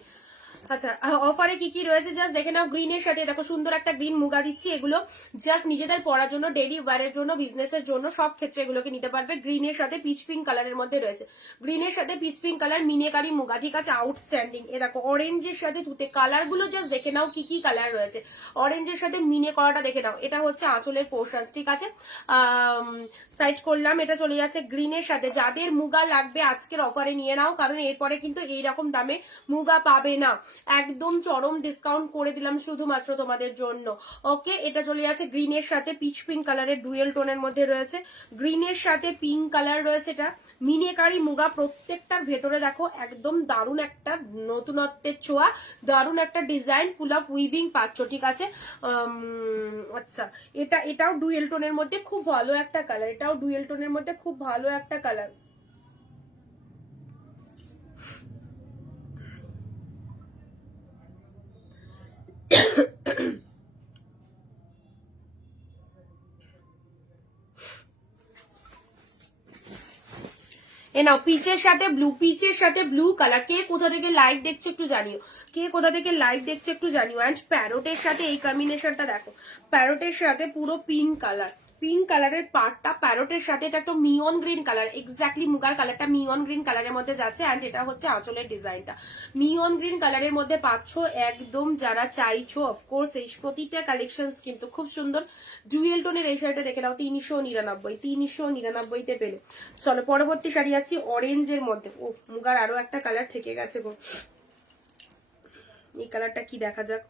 আচ্ছা, অফারে কি কি রয়েছে জাস্ট দেখে নাও। গ্রিনের সাথে দেখো সুন্দর একটা গ্রিন মুগা দিচ্ছি, এগুলো জাস্ট নিজেদের পরার জন্য, ডেইলি ওয়ারের জন্য, বিজনেসের জন্য, সব ক্ষেত্রে এগুলোকে নিতে পারবে। গ্রিনের সাথে পিচ পিঙ্ক কালারের মধ্যে রয়েছে, গ্রিনের সাথে pitch pink colour, meenakari muga, ঠিক আছে, আউটস্ট্যান্ডিং। এ দেখো অরেঞ্জের সাথে তুতে, কালার গুলো জাস্ট দেখে নাও কি কি কালার রয়েছে। অরেঞ্জের সাথে মিনে করাটা দেখে নাও, এটা হচ্ছে আঁচলের পোর্শন, ঠিক আছে। সাইজ করলাম, এটা চলে যাচ্ছে গ্রিনের সাথে। যাদের মুগা লাগবে আজকের অফারে নিয়ে নাও, কারণ এরপরে কিন্তু এইরকম দামে মুগা পাবে না, একদম চরম ডিসকাউন্ট করে দিলাম শুধুমাত্র তোমাদের জন্য। ওকে, এটা চলে যাচ্ছে গ্রিনের সাথে পিচ পিঙ্ক কালারের, ডুয়েল টোনের মধ্যে রয়েছে, গ্রিনের সাথে পিঙ্ক কালার রয়েছে, এটা মিনেকারি মুগা। প্রত্যেকটার ভেতরে দেখো একদম দারুণ একটা নতুনত্বের ছোঁয়া, দারুণ একটা ডিজাইন, ফুল অফ উইভিং পাচ্ছ, ঠিক আছে। আচ্ছা, এটাও ডুয়েল টোনের মধ্যে খুব ভালো একটা কালার, এটাও ডুয়েল টোনের মধ্যে খুব ভালো একটা কালার। এ নাও পিচের সাথে ব্লু, পিচের সাথে ব্লু কালার। কে কোথা থেকে লাইভ দেখছো একটু জানিও, কে কোথা থেকে লাইভ দেখছো একটু জানিও। অ্যান্ড প্যারোটের সাথে এই কম্বিনেশনটা দেখো, প্যারোটের সাথে পুরো পিঙ্ক কালার, পিঙ্ক কালারের পার্টটা প্যারোটের সাথে, এটা একটা মিয়ন গ্রিন কালার, এক্স্যাক্টলি মুগার কালারটা মিয়ন গ্রিন কালারের মধ্যে যাচ্ছে। অ্যান্ড এটা হচ্ছে আঁচলের ডিজাইনটা মিয়ন গ্রিন কালারের মধ্যে পাচ্ছ একদম, যারা চাইছো। অফকোর্স এই প্রতিটা কালেকশন কিন্তু খুব সুন্দর। ডুয়েল টোনের এই শাড়িটা দেখে নাও, 399, 399-তে পেলে। চলো পরবর্তী শাড়ি আসছি অরেঞ্জের মধ্যে। ও মুগার আরো একটা কালার থেকে গেছে গো, এই কালারটা কি দেখা যাক।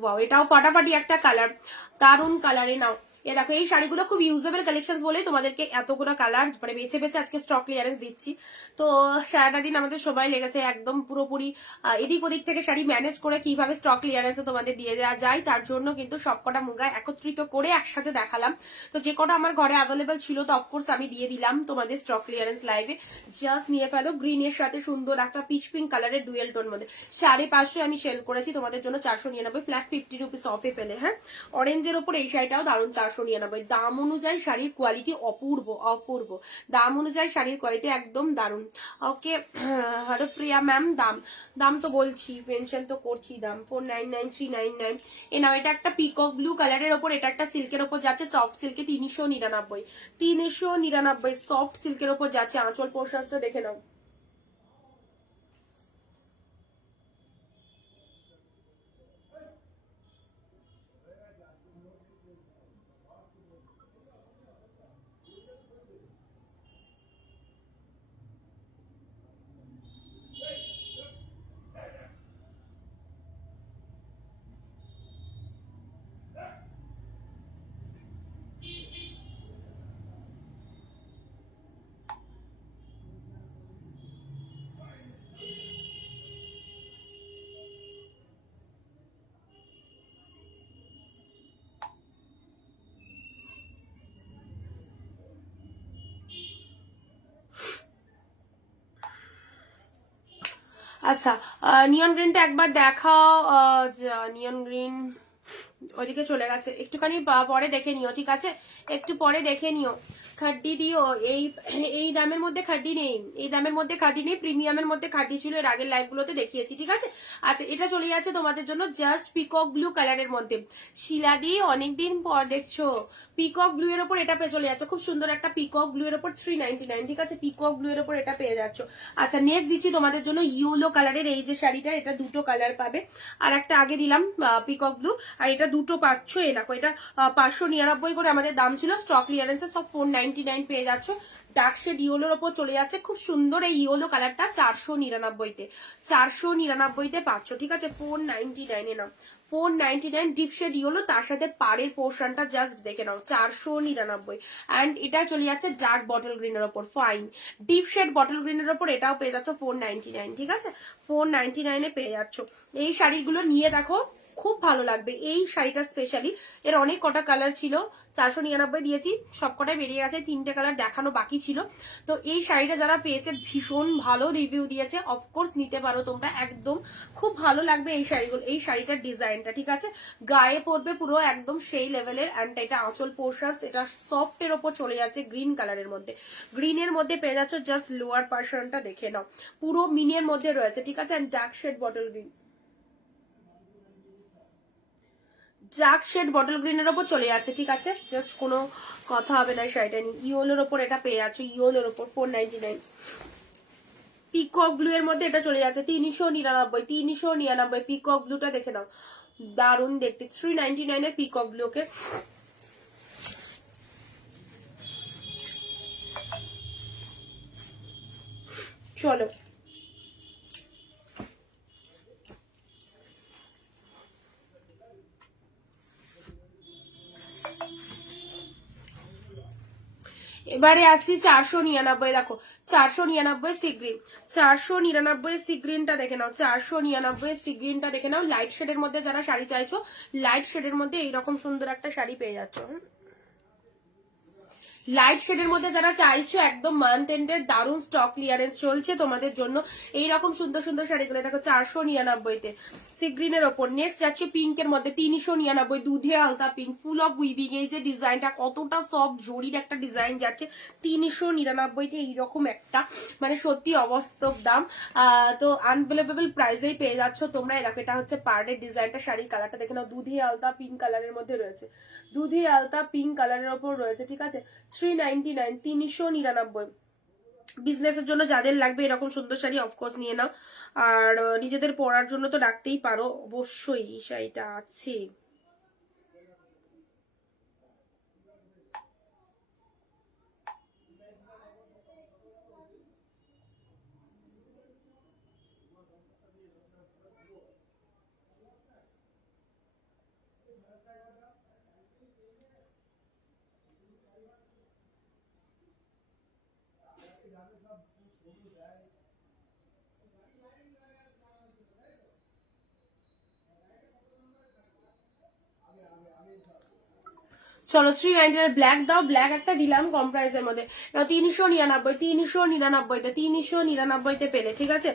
ওয়াও, এটাও ফাটাফাটি একটা কালার, দারুন কালারে। নাও এ দেখো, এই শাড়িগুলো খুব ইউজেবল কালেকশন বলে তোমাদেরকে এতগুলো কালার মানে বেছে বেছে আজকে স্টক ক্লিয়ারেন্স দিচ্ছি। তো সারাটা দিন আমাদের সময় লেগেছে একদম পুরোপুরি এদিক ওদিক থেকে শাড়ি ম্যানেজ করে কিভাবে স্টক ক্লিয়ারেন্সে তোমাদের দিয়ে দেওয়া যায়, তার জন্য কিন্তু সবকটা মুগা একত্রিত করে একসাথে দেখালাম। তো যে কটা আমার ঘরে অ্যাভেলেবেল ছিল তো অফকোর্স আমি দিয়ে দিলাম তোমাদের স্টক ক্লিয়ারেন্স লাইভে। জাস্ট নিয়ে ফেলো। গ্রিনের সাথে সুন্দর একটা পিচ পিঙ্ক কালারের ডুয়েল টোন মধ্যে 550 আমি সেল করেছি তোমাদের জন্য 499, ফ্ল্যাট 50 রুপিস অফে পেলে। হ্যাঁ, অরেঞ্জের ওপর এই শাড়িটাও দারুণ, 499। দাম অনুযায়ী শাড়ির কোয়ালিটি অপূর্ব, অপূর্ব দাম অনুযায়ী শাড়ির কোয়ালিটি একদম দারুণ। ওকে হরপ্রিয়া ম্যাম, দাম তো বলছি, মেনশন তো করছি, দাম 499, 399। এ নাও, এটা একটা পিকক ব্লু কালারের ওপর, এটা একটা সিল্কের ওপর যাচ্ছে, সফট সিল্কে 399, 399 সফট সিল্কের ওপর যাচ্ছে। আঁচল পোর্শনটা দেখে নাও। আচ্ছা, নিয়ন গ্রিনটা একবার দেখাও। নিয়ন গ্রিন ওইদিকে চলে গেছে, একটুখানি পরে দেখে নিও, ঠিক আছে, একটু পরে দেখে নিও। খাড্ডি দিও। এই এই দামের মধ্যে খাড্ডি নেই, এই দামের মধ্যে খাড্ডি নেই, প্রিমিয়ামের মধ্যে খাড্ডি ছিল, এর আগের লাইভ গুলোতে দেখিয়েছি, ঠিক আছে। আচ্ছা এটা চলে যাচ্ছে তোমাদের জন্য জাস্ট পিকক ব্লু কালারের মধ্যে। শিলাদি অনেকদিন পর দেখছো, পিকক ব্লু এর উপর এটা পেয়ে চলে যাচ্ছে, খুব সুন্দর একটা পিকক ব্লু এর উপর 399, ঠিক আছে, পিকক ব্লু এর উপর এটা পেয়ে যাচ্ছ। আচ্ছা নেক্সট দিচ্ছি তোমাদের জন্য ইয়েলো কালারের এই যে শাড়িটা, এটা দুটো কালার পাবে, আর একটা আগে দিলাম পিকক ব্লু, আর এটা দুটো পাচ্ছ। এই দেখো এটা 599 করে আমাদের দাম ছিল, স্টক ক্লিয়ারেন্সে সব 499 পেয়ে যাচ্ছ। ডার্ক শেড ইয়েলোর ওপর চলে যাচ্ছে, খুব সুন্দর এই ইয়েলো কালারটা 499-তে, 499-তে পাচ্ছ, ঠিক আছে, 499-এ নাও, 499 ডিপ শেড ইয়েলো, তার সাথে পাড়ের পোর্শনটা জাস্ট দেখে নাও 499। অ্যান্ড এটা চলে যাচ্ছে ডার্ক বটল গ্রিনের ওপর, ফাইন ডিপ শেড বটল গ্রিনের ওপর এটাও পেয়ে যাচ্ছ 499, ঠিক আছে, 499-এ পেয়ে যাচ্ছ। এই শাড়িগুলো নিয়ে দেখো, খুব ভালো লাগবে এই শাড়িটা স্পেশালি। এর অনেক কটা কালার ছিল, 499 দিয়েছি, সবকটাই বেরিয়ে গেছে, 3টে কালার দেখানো বাকি ছিল। তো এই শাড়িটা যারা পেয়েছে ভীষণ ভালো রিভিউ দিয়েছে, অফকোর্স নিতে পারো তোমরা, একদম খুব ভালো লাগবে এই শাড়িগুলো, এই শাড়িটার ডিজাইনটা, ঠিক আছে, গায়ে পরবে পুরো একদম সেই লেভেলের। অ্যান্ড এটা আঁচল পোর্শন, এটা সফট এর ওপর চলে যাচ্ছে গ্রিন কালারের মধ্যে, গ্রিনের মধ্যে পেয়ে যাচ্ছ, জাস্ট লোয়ার পোর্শনটা দেখে নাও, পুরো মিনের মধ্যে রয়েছে, ঠিক আছে, and dark shade bottle green, dark shade bottle গ্রিনের ওপর চলে যাচ্ছে, ঠিক আছে, জাস্ট কোনো কথা হবে না শাড়িটা নিয়ে। ইয়েলোর ওপর এটা পেয়ে যাচ্ছ, ইয়েলোর ওপর 499। পিকক ব্লু এর মধ্যে এটা চলে যাচ্ছে 399, 399 পিকক ব্লুটা দেখে নাও, দারুণ দেখতে, 399 এর পিকক ব্লুকে। চলো এবারে আসছি 499, দেখো 499 সি গ্রিন, 499 সি গ্রিনটা দেখে নাও, 499 সি গ্রিনটা দেখে নাও। লাইট শেডের মধ্যে যারা শাড়ি চাইছো, লাইট শেডের মধ্যে এইরকম সুন্দর একটা শাড়ি পেয়ে যাচ্ছ, লাইট শেডের মধ্যে যারা চাইছো, একদম মান্থ এন্ডের দারুণ স্টক ক্লিয়ারেন্স চলছে তোমাদের জন্য এইরকম সুন্দর সুন্দর শাড়িগুলো, দেখো 499-তে সি গ্রিনের ওপর। নেক্সট যাচ্ছে পিঙ্কের মধ্যে 399, দুধে আলতা পিঙ্ক, ফুল অফ উইভিং, এই যে ডিজাইনটা কতটা সফট জরির একটা ডিজাইন যাচ্ছে, 399-তে এইরকম একটা, মানে সত্যি অবাস্তব দাম, তো আনবিলিভেবল প্রাইসেই পেয়ে যাচ্ছ তোমরা। এরকম এটা হচ্ছে পার্টের ডিজাইনটা, শাড়ির কালারটা দেখে নাও, দুধে আলতা পিঙ্ক কালারের মধ্যে রয়েছে, দুধে আলতা পিঙ্ক কালারের ওপর রয়েছে, ঠিক আছে, 399, 399। বিজনেসের জন্য যাদের লাগবে এরকম সুন্দর শাড়ি অফকোর্স নিয়ে নাও, আর নিজেদের পরার জন্য তো রাখতেই পারো অবশ্যই, এই শাড়িটা আছে। চলো 399 ব্ল্যাক দাও, ব্ল্যাক একটা দিলাম কম প্রাইসের মধ্যে, 399, 399-তে, 399-তে পেলে, ঠিক আছে।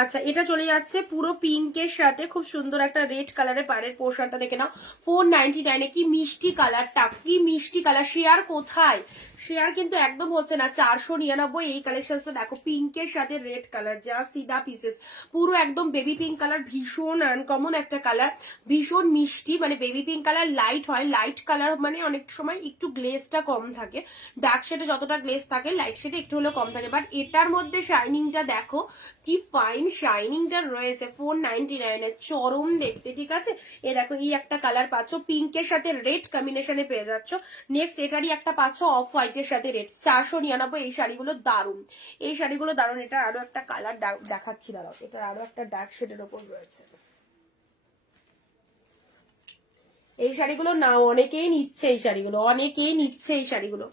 আচ্ছা এটা চলে যাচ্ছে পুরো পিঙ্কের সাথে খুব সুন্দর একটা রেড কালারের পাড়ের পোর্শনটা দেখে নাও, 499-এ। কি মিষ্টি কালারটা, কি মিষ্টি কালার, শেয়ার কোথায়, শেয়ার কিন্তু একদম হচ্ছে না, 499 এই কালেকশনটা দেখো, পিঙ্কের সাথে রেড কালার, যা সিধা পিসেস, পুরো একদম বেবি পিঙ্ক কালার, ভীষণ আনকমন একটা কালার, ভীষণ মিষ্টি, মানে বেবি পিঙ্ক কালার লাইট হয়, লাইট কালার মানে অনেক সময় একটু গ্লেজটা কম থাকে, ডার্ক শেডে যতটা গ্লেজ থাকে লাইট শেডে একটু হলেও কম থাকে, বাট এটার মধ্যে শাইনিংটা দেখো কি ফাইন শাইনিংটা রয়েছে, 499-এ চরম দেখতে, ঠিক আছে। এ দেখো এই একটা কালার পাচ্ছ, পিঙ্কের সাথে রেড কম্বিনেশনে পেয়ে যাচ্ছ। নেক্সট এটারই একটা পাচ্ছ অফ হোয়াইটের সাথে রেড, 499। এই শাড়িগুলো দারুণ, এই শাড়িগুলো দারুণ। এটা আরো একটা কালার দেখাচ্ছি, দাঁড়াও, এটা আরো একটা ডার্ক শেডের ওপর রয়েছে, এই শাড়িগুলো না অনেকেই নিচ্ছে, এই শাড়িগুলো অনেকেই নিচ্ছে, এই শাড়িগুলো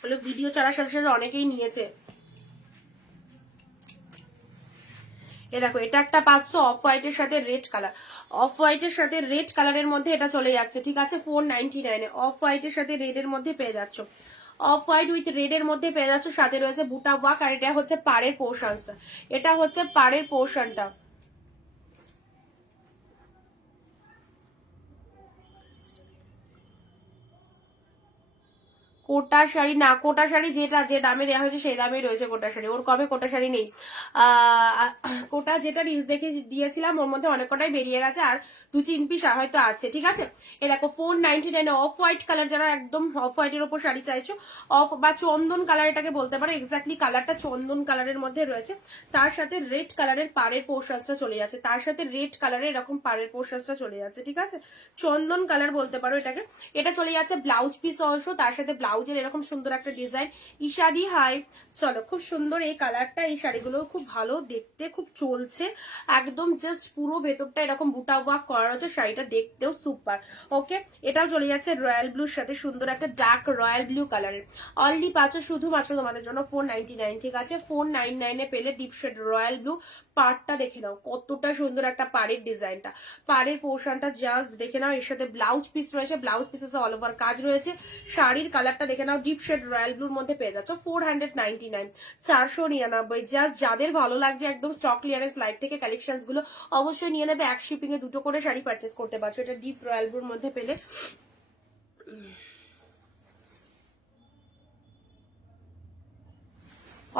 হলো ভিডিও ছাড়ার সাথে সাথে অনেকেই নিয়েছে। এ দেখো এটা একটা পাচ্ছ অফ হোয়াইটের সাথে রেড কালার, অফ হোয়াইটের সাথে রেড কালারের মধ্যে এটা চলে যাচ্ছে, ঠিক আছে, 499-এ অফ হোয়াইটের সাথে রেড এর মধ্যে পেয়ে যাচ্ছ, অফ হোয়াইট উইথ রেড এর মধ্যে পেয়ে যাচ্ছ, সাথে রয়েছে বুটা ওয়ার্ক, আর এটা হচ্ছে পাড়ের পোর্শনটা, এটা হচ্ছে পাড়ের পোর্শনটা। কোটা শাড়ি না, কোটা শাড়ি যেটা যে দামে দেওয়া হয়েছে সেই দামেই রয়েছে কোটা শাড়ি, ওর কমে কোটা শাড়ি নেই। কোটা যেটা রিলস দেখে দিয়েছিলাম ওর মধ্যে অনেক কটাই বেরিয়ে গেছে, আর 2-3 পিস হয়তো আছে, ঠিক আছে। এ দেখো 499 অফ হোয়াইট কালার, যারা একদম অফ হোয়াইটের ওপর শাড়ি চাইছো, অফ বা চন্দন কালার এটাকে বলতে পারো, এক্স্যাক্টলি কালারটা চন্দন কালারের মধ্যে রয়েছে, তার সাথে রেড কালারের পাড়ের পোশাকটা চলে যাচ্ছে, তার সাথে রেড কালারের এরকম পাড়ের পোশাকটা চলে যাচ্ছে, ঠিক আছে, চন্দন কালার বলতে পারো এটাকে। এটা চলে যাচ্ছে ব্লাউজ পিস অংশ, তার সাথে ব্লাউজের এরকম সুন্দর একটা ডিজাইন। ইশাদি হাই, চলো খুব সুন্দর এই কালারটা, এই শাড়িগুলো খুব ভালো দেখতে, খুব চলছে একদম, জাস্ট পুরো ভেতরটা এরকম বুটা ওয়ার্ক করা রয়েছে, শাড়িটা দেখতেও সুপার। ওকে, এটাও চলে যাচ্ছে রয়্যাল ব্লুর সাথে, সুন্দর একটা ডার্ক রয়্যাল ব্লু কালারের। অনলি পাচ্ছ শুধুমাত্র তোমাদের জন্য 499, ঠিক আছে, 499 পেলে ডিপ শেড রয়্যাল ব্লু। পাড়টা দেখে নাও কতটা সুন্দর একটা পাড়ের ডিজাইনটা, পাড়ের পোর্শনটা জাস্ট দেখে নাও, এর সাথে ব্লাউজ পিস রয়েছে, ব্লাউজ পিসে অল ওভার কাজ রয়েছে, শাড়ির কালারটা দেখে নাও, ডিপ শেড রয়্যাল ব্লুর মধ্যে পেয়ে যাচ্ছ 499, 499। জাস্ট যাদের ভালো লাগছে একদম স্টক ক্লিয়ারেন্স লাইভ থেকে কালেকশন গুলো অবশ্যই নিয়ে নেবে, এক শিপিং এ 2টো করে শাড়ি পারচেস করতে পারছো, এটা ডিপ রয়্যাল ব্লুর মধ্যে পেলে।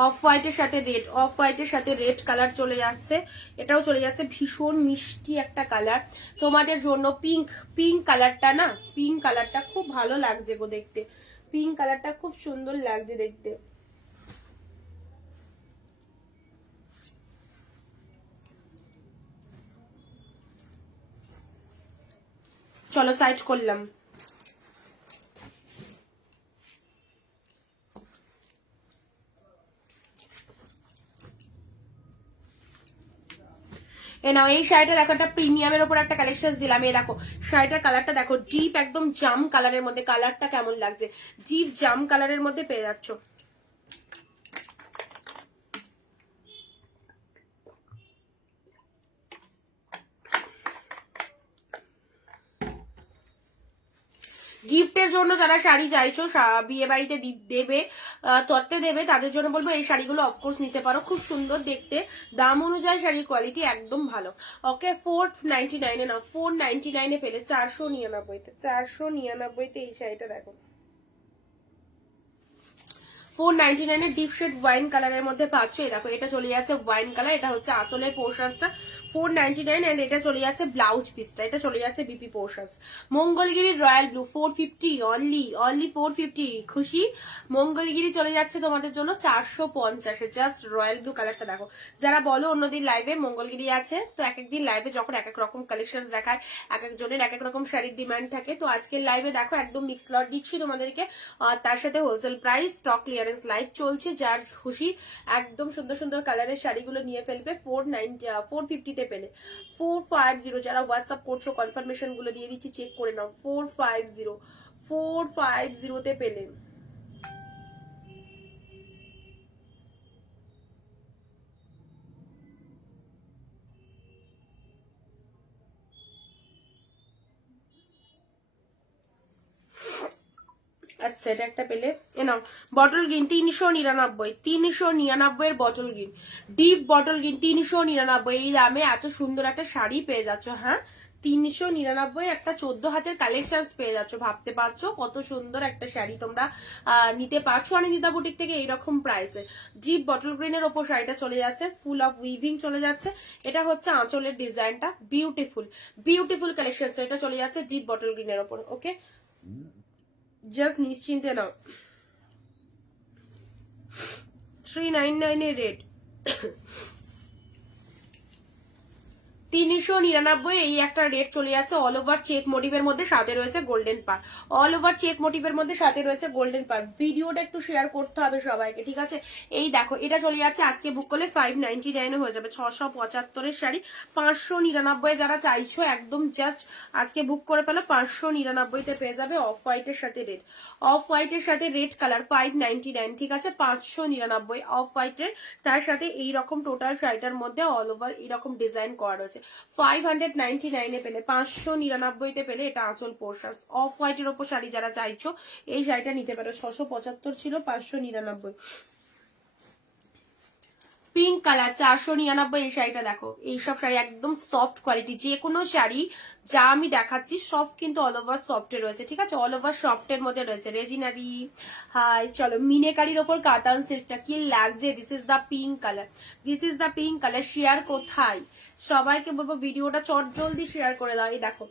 অফ হোয়াইটের সাথে রেড, অফ হোয়াইটের সাথে রেড কালার চলে যাচ্ছে, এটাও চলে যাচ্ছে ভীষণ মিষ্টি একটা কালার তোমাদের জন্য। পিঙ্ক, পিঙ্ক কালারটা না, পিঙ্ক কালারটা খুব ভালো লাগছে গো দেখতে, পিঙ্ক কালারটা খুব সুন্দর লাগছে দেখতে। চলো সাইড করলাম। এ নাও এই শাড়িটা দেখো, একটা প্রিমিয়ামের উপর একটা কালেকশন দিলাম, এই দেখো শাড়িটার কালারটা দেখো, ডিপ একদম জাম কালারের মধ্যে, কালারটা কেমন লাগছে, ডিপ জাম কালারের মধ্যে পেয়ে যাচ্ছ। গিফটের জন্য যারা শাড়ি চাইছো, বিয়ে বাড়িতে দেবে, তত্ত্বে দেবে, তাদের জন্য বলবো এই শাড়িগুলো অফকোর্স নিতে পারো, খুব সুন্দর দেখতে, দাম অনুযায়ী শাড়ির কোয়ালিটি একদম ভালো। ওকে, 499 না, 499 পেলে 499-তে, 499-তে এই শাড়িটা দেখো, 499 ডিপ শেড ওয়াইন কালারের মধ্যে পাচ্ছ। এই দেখো এটা চলে যাচ্ছে ওয়াইন কালার, এটা হচ্ছে আঁচলের পোর্শনসটা 499, এন্ড এটা চলে যাচ্ছে ব্লাউজ পিসটা, এটা চলে যাচ্ছে BP portions. Mangalagiri royal blue 450 only, only 450। খুশি, মঙ্গলগিরি চলে যাচ্ছে তোমাদের জন্য 450-এ, জাস্ট রয়্যাল ব্লু কালারটা দেখো। যারা বলো অন্যদিন লাইভে মঙ্গলগিরি আছে, তো এক একদিন লাইভে যখন এক এক রকম কালেকশন দেখায়, এক একজনের এক এক রকম শাড়ির ডিমান্ড থাকে, তো আজকের লাইভে দেখো একদম মিক্স লট দিচ্ছি তোমাদেরকে, তার সাথে wholesale price, stock clearance live চলছে, যার খুশি একদম সুন্দর সুন্দর কালারের শাড়িগুলো নিয়ে ফেলবে 450-তে পেলে। 450, যারা হোয়াটসঅ্যাপ করছো কনফার্মেশন গুলো দিয়ে দিচ্ছি, চেক করে নাও, 450-450-তে পেলে। আচ্ছা, এটা একটা পেলে, এ নাও বটল গ্রিন 399, 399 এর bottle green, deep bottle green 399, এই দামে এত সুন্দর একটা শাড়ি পেয়ে যাচ্ছ। হ্যাঁ, 399 একটা 14 হাতের কালেকশন পেয়ে যাচ্ছ, ভাবতে পারছো কত সুন্দর একটা শাড়ি তোমরা নিতে পারছো অনিন্দিতা বুটিক থেকে এইরকম প্রাইসে। ডিপ বটল গ্রিনের ওপর শাড়িটা চলে যাচ্ছে, ফুল অফ উইভিং চলে যাচ্ছে, এটা হচ্ছে আঁচলের ডিজাইনটা, বিউটিফুল বিউটিফুল কালেকশন, এটা চলে যাচ্ছে ডিপ বটল গ্রিনের ওপর। ওকে, জাস্ট নিশ্চিন্তে নাও। 399 এর রেট, 399 এই একটা রেট চলে যাচ্ছে, অল ওভার চেক মোটিভের মধ্যে, সাথে রয়েছে গোল্ডেন পার, অল ওভার চেক মোটিভের মধ্যে সাথে রয়েছে গোল্ডেন পার। ভিডিওটা একটু শেয়ার করতে হবে সবাইকে, ঠিক আছে। এই দেখো এটা চলে যাচ্ছে, আজকে বুক করলে 599 হয়ে যাবে, 675-এর শাড়ি 599 যারা চাইছো একদম জাস্ট আজকে বুক করে ফেলো, 599-তে পেয়ে যাবে। অফ হোয়াইটের সাথে রেড, অফ হোয়াইটের সাথে রেড কালার 599, ঠিক আছে, 599 অফ হোয়াইটের, তার সাথে এইরকম টোটাল শাড়িটার মধ্যে অল ওভার এইরকম ডিজাইন করা রয়েছে। 599-এ পেলে, 599-তে পেলে, এটা আঁচল পোর্শন। অফ হোয়াইটের ওপর শাড়ি যারা চাইছো এই শাড়িটা নিতে পারো, 675 ছিল, 599। পিঙ্ক কালার 499 এই শাড়িটা দেখো। এইসব শাড়ি একদম সফট কোয়ালিটি, যে কোনো শাড়ি যা আমি দেখাচ্ছি সব কিন্তু অল ওভার সফটে রয়েছে, ঠিক আছে, অল ওভার সফটের মধ্যে রয়েছে। রেজিনারি, হাই চলো মিনেকারির ওপর কাতান সিল্কটা কি লাগছে। This is the pink colour, this is the pink colour. Share কোথায়, সবাইকে বলবো ভিডিওটা চট জলদি শেয়ার করে দাও। এই দেখো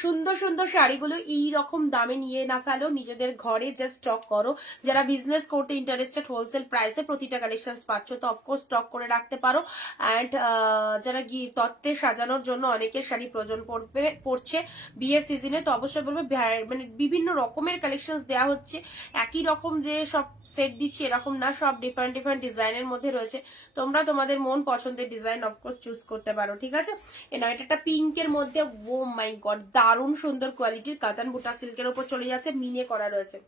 সুন্দর সুন্দর শাড়িগুলো এই রকম দামে নিয়ে না ফেলো, নিজেদের ঘরে জাস্ট স্টক করো। যারা বিজনেস করতে ইন্টারেস্টেড হোলসেল প্রাইসে প্রতিটা কালেকশন পাচ্ছ, তো অফকোর্স স্টক করে রাখতে পারো। অ্যান্ড যারা তত্ত্বে সাজানোর জন্য অনেকের শাড়ি প্রয়োজন পড়ছে বিয়ের সিজনে, তো অবশ্যই বলবো মানে বিভিন্ন রকমের কালেকশন দেওয়া হচ্ছে। একই রকম যে সব সেট দিচ্ছি এরকম না, সব ডিফারেন্ট ডিফারেন্ট ডিজাইনের মধ্যে রয়েছে। তোমরা তোমাদের মন পছন্দের ডিজাইন অফকোর্স চুজ করতে পারো, ঠিক আছে। এটা একটা পিঙ্কের মধ্যে, ও মাই গড দারুণ সুন্দর কোয়ালিটির কাতান বুটা সিল্কের উপর চলে যাচ্ছে, মিনে করা রয়েছে।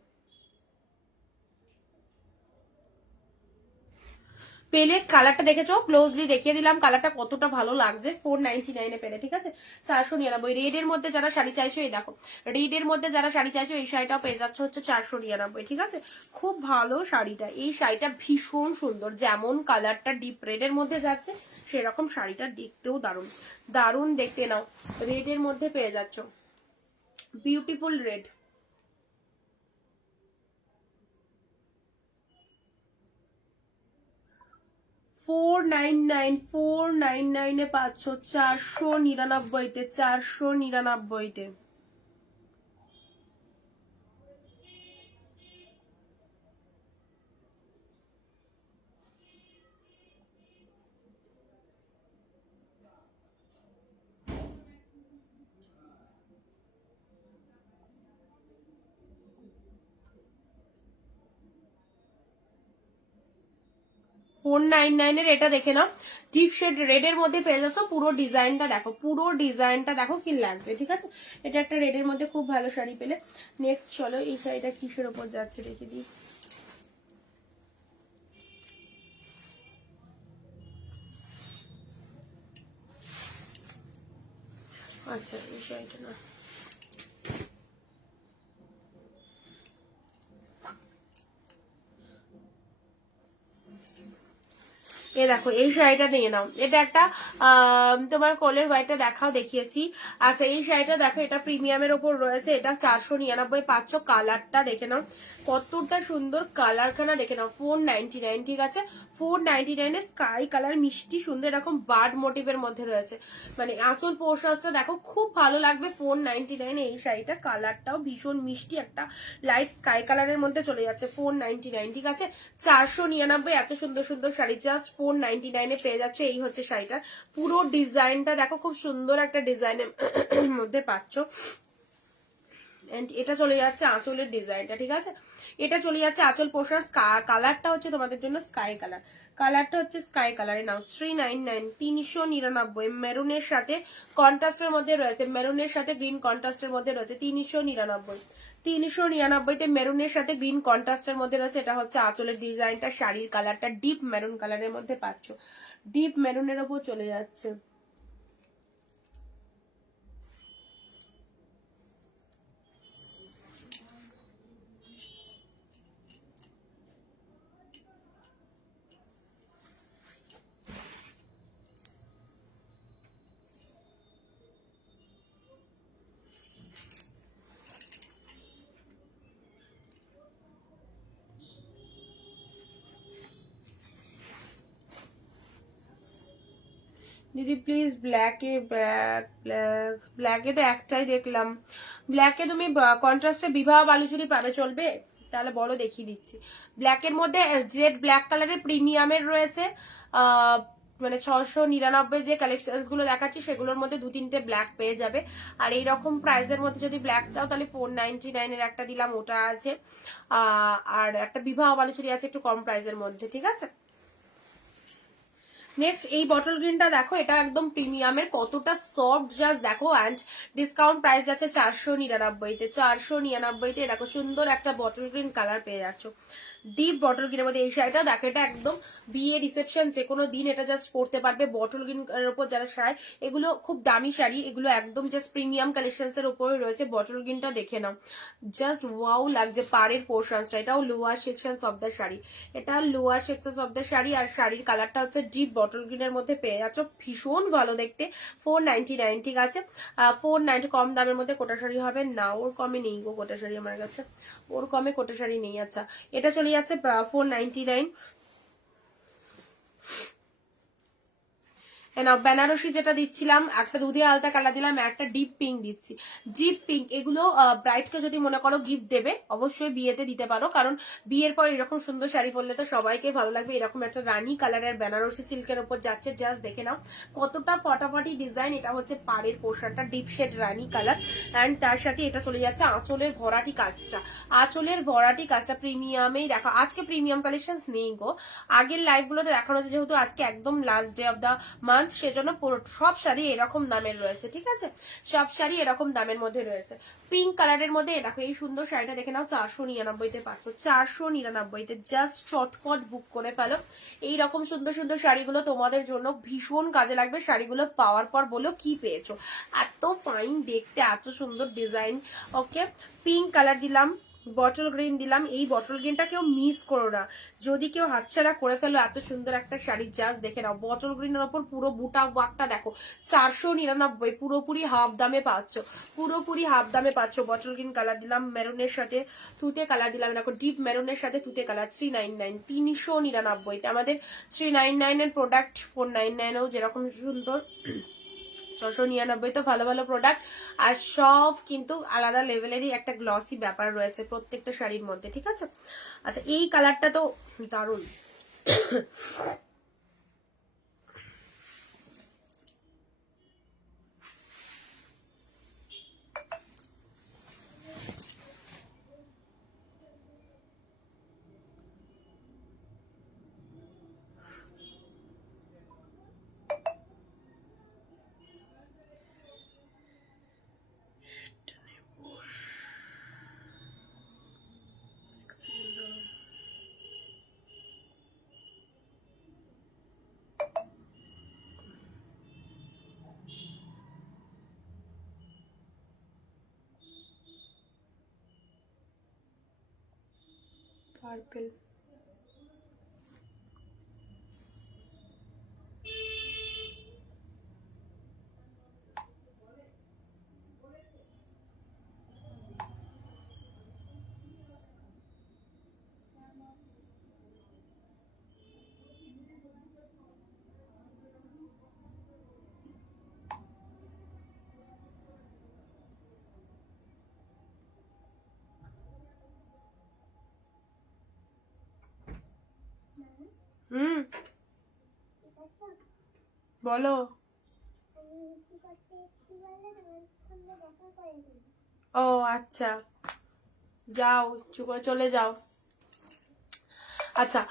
পেলে কালারটা দেখেছো, ক্লোজলি দেখিয়ে দিলাম কালারটা কতটা ভালো লাগছে। 499 পেলে, ঠিক আছে। 499 রেড এর মধ্যে যারা শাড়ি চাইছো, এই দেখো রেড এর মধ্যে যারা শাড়ি চাইছো এই শাড়িটাও পেয়ে যাচ্ছে হচ্ছে 499, ঠিক আছে। খুব ভালো শাড়িটা, এই শাড়িটা ভীষণ সুন্দর, যেমন কালারটা ডিপ রেড এর মধ্যে যাচ্ছে সেরকম শাড়িটা দেখতেও দারুণ দারুণ দেখতে। নাও রেড এর মধ্যে পেয়ে যাচ্ছ, বিউটিফুল রেড। $499 পাচ্ছ 499-তে, 499-তে। $499 এটা দেখে নাও, ডিপ শেড রেড এর মধ্যে পেয়ে যাচ্ছ। পুরো ডিজাইনটা দেখো, পুরো ডিজাইনটা দেখো কি লাগছে, ঠিক আছে। এটা একটা রেড এর মধ্যে খুব ভালো শাড়ি পেলে। নেক্সট চলো এই শাড়িটা কিসের ওপর যাচ্ছে দেখে দিই। আচ্ছা এই শাড়িটা না, এ দেখো এই শাড়িটা নিয়ে নাও। এটা একটা তোমার কোলের হোয়াইটটা দেখাও, দেখিয়েছি। আচ্ছা এই শাড়িটা দেখো, এটা প্রিমিয়ামের ওপর রয়েছে, এটা 499 পাচ্ছ। কালারটা দেখে নাও কতটা সুন্দর, কালারখানা দেখে নাও। 499, ঠিক আছে। 499 স্কাই কালার মিষ্টি সুন্দর এরকম বার্ড মোটিভের মধ্যে রয়েছে, মানে আঁচল পোশাকটা দেখো খুব ভালো লাগবে। 499 এই শাড়িটা, কালারটাও ভীষণ মিষ্টি একটা লাইট স্কাই কালারের মধ্যে চলে যাচ্ছে। 499, ঠিক আছে। 499 এত সুন্দর সুন্দর শাড়ি জাস্ট 499 পেয়ে যাচ্ছে। এই হচ্ছে শাড়িটা, পুরো ডিজাইনটা দেখো খুব সুন্দর একটা ডিজাইনের মধ্যে পাচ্ছ। এটা চলে যাচ্ছে আঁচলের ডিজাইনটা, ঠিক আছে। এটা চলে যাচ্ছে আঁচল পোশাক। কালারটা হচ্ছে তোমাদের জন্য স্কাই কালার, কালারটা হচ্ছে স্কাই কালারে। নাও 399, 399 মেরুনের সাথে কন্ট্রাস্টের মধ্যে রয়েছে, মেরুনের সাথে গ্রিন কন্ট্রাস্টের মধ্যে রয়েছে। 399, 399-তে মেরুনের সাথে গ্রিন কন্ট্রাস্টের মধ্যে রয়েছে। এটা হচ্ছে আঁচলের ডিজাইনটা, শাড়ির কালারটা ডিপ মেরুন কালারের মধ্যে পাচ্ছ, ডিপ মেরুনের ওপর চলে যাচ্ছে। দিদি প্লিজ ব্ল্যাকে, ব্ল্যাকে তো একটাই দেখলাম। ব্ল্যাকে তুমি কন্ট্রাস্টে বিবাহ বালুচুরি পাবে, চলবে? তাহলে বলো দেখিয়ে দিচ্ছি। ব্ল্যাকের মধ্যে জেড ব্ল্যাক কালারের প্রিমিয়ামের রয়েছে, মানে 699 যে কালেকশন গুলো দেখাচ্ছি সেগুলোর মধ্যে 2-3টে ব্ল্যাক পেয়ে যাবে। আর এইরকম প্রাইসের মধ্যে যদি ব্ল্যাক চাও তাহলে 499 একটা দিলাম, ওটা আছে। আর একটা বিবাহ বালুচুরি আছে একটু কম প্রাইসের মধ্যে, ঠিক আছে। নেক্সট এই বটল গ্রিনটা দেখো, এটা একদম প্রিমিয়ামের, কতটা সফট জাস্ট দেখো। অ্যান্ড ডিসকাউন্ট প্রাইস যাচ্ছে 499-তে, 499-তে দেখো সুন্দর একটা বটল গ্রিন কালার পেয়ে যাচ্ছ, ডিপ বটল গ্রিনের মধ্যে। এই শাড়িটা দেখো, এটা একদম বিয়ে রিসেপশন যে কোনো দিন এটা জাস্ট পরতে পারবে। বটল গ্রিন এর উপর যারা শাড়ি, এগুলো খুব দামি শাড়ি, এগুলো একদম জাস্ট প্রিমিয়াম কালেকশনস এর উপরে রয়েছে। বটল গ্রিনটা দেখে নাও, জাস্ট ওয়াও লাগছে। পাড়ের পোর্শনসটা, এটাও lower sections of the sari, এটা lower sections of the sari. আর শাড়ির কালারটা হচ্ছে ডিপ বটল গ্রিনের মধ্যে পেয়ে যাচ্ছ, ভীষণ ভালো দেখতে। 499, ঠিক আছে, 490। কম দামের মধ্যে কোটা শাড়ি হবে না, ওর কমে নেই গো কোটা শাড়ি আমার কাছে, ওর কমে কোটা শাড়ি নেই। আচ্ছা, এটা চলে যাচ্ছে 499। বেনারসি যেটা দিচ্ছিলাম, একটা দুধে আলতা কালার দিলাম, একটা ডিপ পিঙ্ক দিচ্ছি। ডিপ পিঙ্ক এগুলো ব্রাইডকে যদি মনে করো গিফট দেবে, অবশ্যই বিয়েতে দিতে পারো, কারণ বিয়ের পর এরকম সুন্দর শাড়ি পরলে তো সবাইকে ভালো লাগবে। এরকম একটা রানী কালারের বেনারসি সিল্কের উপর যাচ্ছে, জাস্ট দেখে নাও কতটা ফটাফটি ডিজাইন। এটা হচ্ছে পাড়ের পোর্শনটা, ডিপ শেড রানী কালার, অ্যান্ড তার সাথে এটা চলে যাচ্ছে আঁচলের ভরাটি কাজটা। আঁচলের ভরাটি কাজটা প্রিমিয়ামেই দেখো, আজকে প্রিমিয়াম কালেকশন নেই গো, আগের লাইভ গুলোতে দেখানো হচ্ছে, যেহেতু আজকে একদম last day of the month, সেজন্য সব শাড়ি এরকম দামের রয়েছে, ঠিক আছে, সব শাড়ি এরকম দামের মধ্যে রয়েছে। পিঙ্ক কালারের মধ্যে দেখো এই সুন্দর শাড়িটা দেখে নাও, 499-তে পাচ্ছ, 499-তে। জাস্ট চটপট বুক করে ফেলো, এইরকম সুন্দর সুন্দর শাড়িগুলো তোমাদের জন্য ভীষণ কাজে লাগবে। শাড়িগুলো পাওয়ার পর বলো কি পেয়েছো, এত ফাইন দেখতে, এত সুন্দর ডিজাইন। ওকে, পিঙ্ক কালার দিলাম, বটল গ্রিন দিলাম। এই বটল গ্রিনটা কেউ মিস করো না, যদি কেউ হাতছাড়া করে ফেলো এত সুন্দর একটা শাড়ি, জাস্ট দেখে নাও। বটল গ্রিনের ওপর পুরো বুটা ওয়ার্কটা দেখো, 499, পুরোপুরি হাফ দামে পাচ্ছ, পুরোপুরি হাফ দামে পাচ্ছ। বটল গ্রিন কালার দিলাম, মেরুনের সাথে তুতে কালার দিলাম, দেখো ডিপ মেরুনের সাথে তুতে কালার, 399, 399। আমাদের 399 এর প্রোডাক্ট 499-এও যেরকম সুন্দর, 699 তো ভালো ভালো প্রোডাক্ট। আর সব কিন্তু আলাদা লেভেলেরই একটা গ্লসি ব্যাপার রয়েছে প্রত্যেকটা শাড়ির মধ্যে, ঠিক আছে। আচ্ছা, এই কালারটা তো দারুণ। পার্পল, বলো। ও আচ্ছা, যাও চলে যাও। আচ্ছা,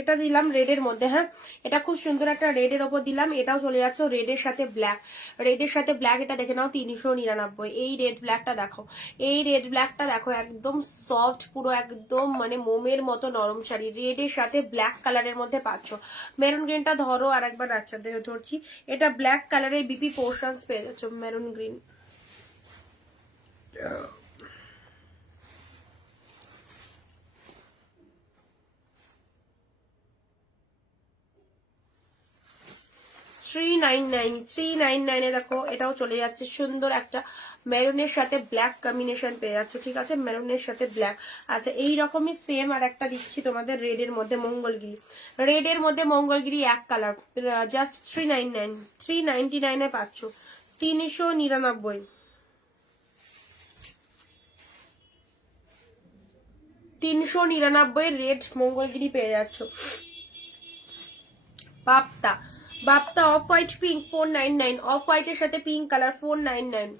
এটা দিলাম রেডের মধ্যে, হ্যাঁ, এটা খুব সুন্দর একটা রেডের ওপর দিলাম। এটাও চলে যাচ্ছে রেডের সাথে ব্ল্যাক, রেডের সাথে ব্ল্যাক। এটা দেখে নাও 399। এই রেড ব্ল্যাকটা দেখো, এই রেড ব্ল্যাকটা দেখো, একদম সফট, পুরো একদম মানে মোমের মতো নরম শাড়ি, রেডের সাথে ব্ল্যাক কালারের মধ্যে পাচ্ছ। মেরুন গ্রিনটা ধরো আর একবার, আচ্ছা ধরছি, এটা ব্ল্যাক কালারের বিপি পোর্শনস পেয়ে যাচ্ছ, মেরুন গ্রিন। $399 দেখো, এটাও চলে যাচ্ছে সুন্দর একটা মেরুনের সাথে ব্ল্যাক কম্বিনেশন পেয়ে যাচ্ছ, ঠিক আছে, মেরুনের সাথে ব্ল্যাক। আচ্ছা, এই রকমই সেম আর একটা দিচ্ছি তোমাদের রেডের মধ্যে মঙ্গলগিরি, রেডের মধ্যে মঙ্গলগিরি এক কালার, জাস্ট 399, 399-এ পাচ্ছ, 399, 399 রেড মঙ্গলগিরি পেয়ে যাচ্ছ। Bapta, Bapta off white pink 499, of হোয়াইটের সাথে পিঙ্ক কালার 499,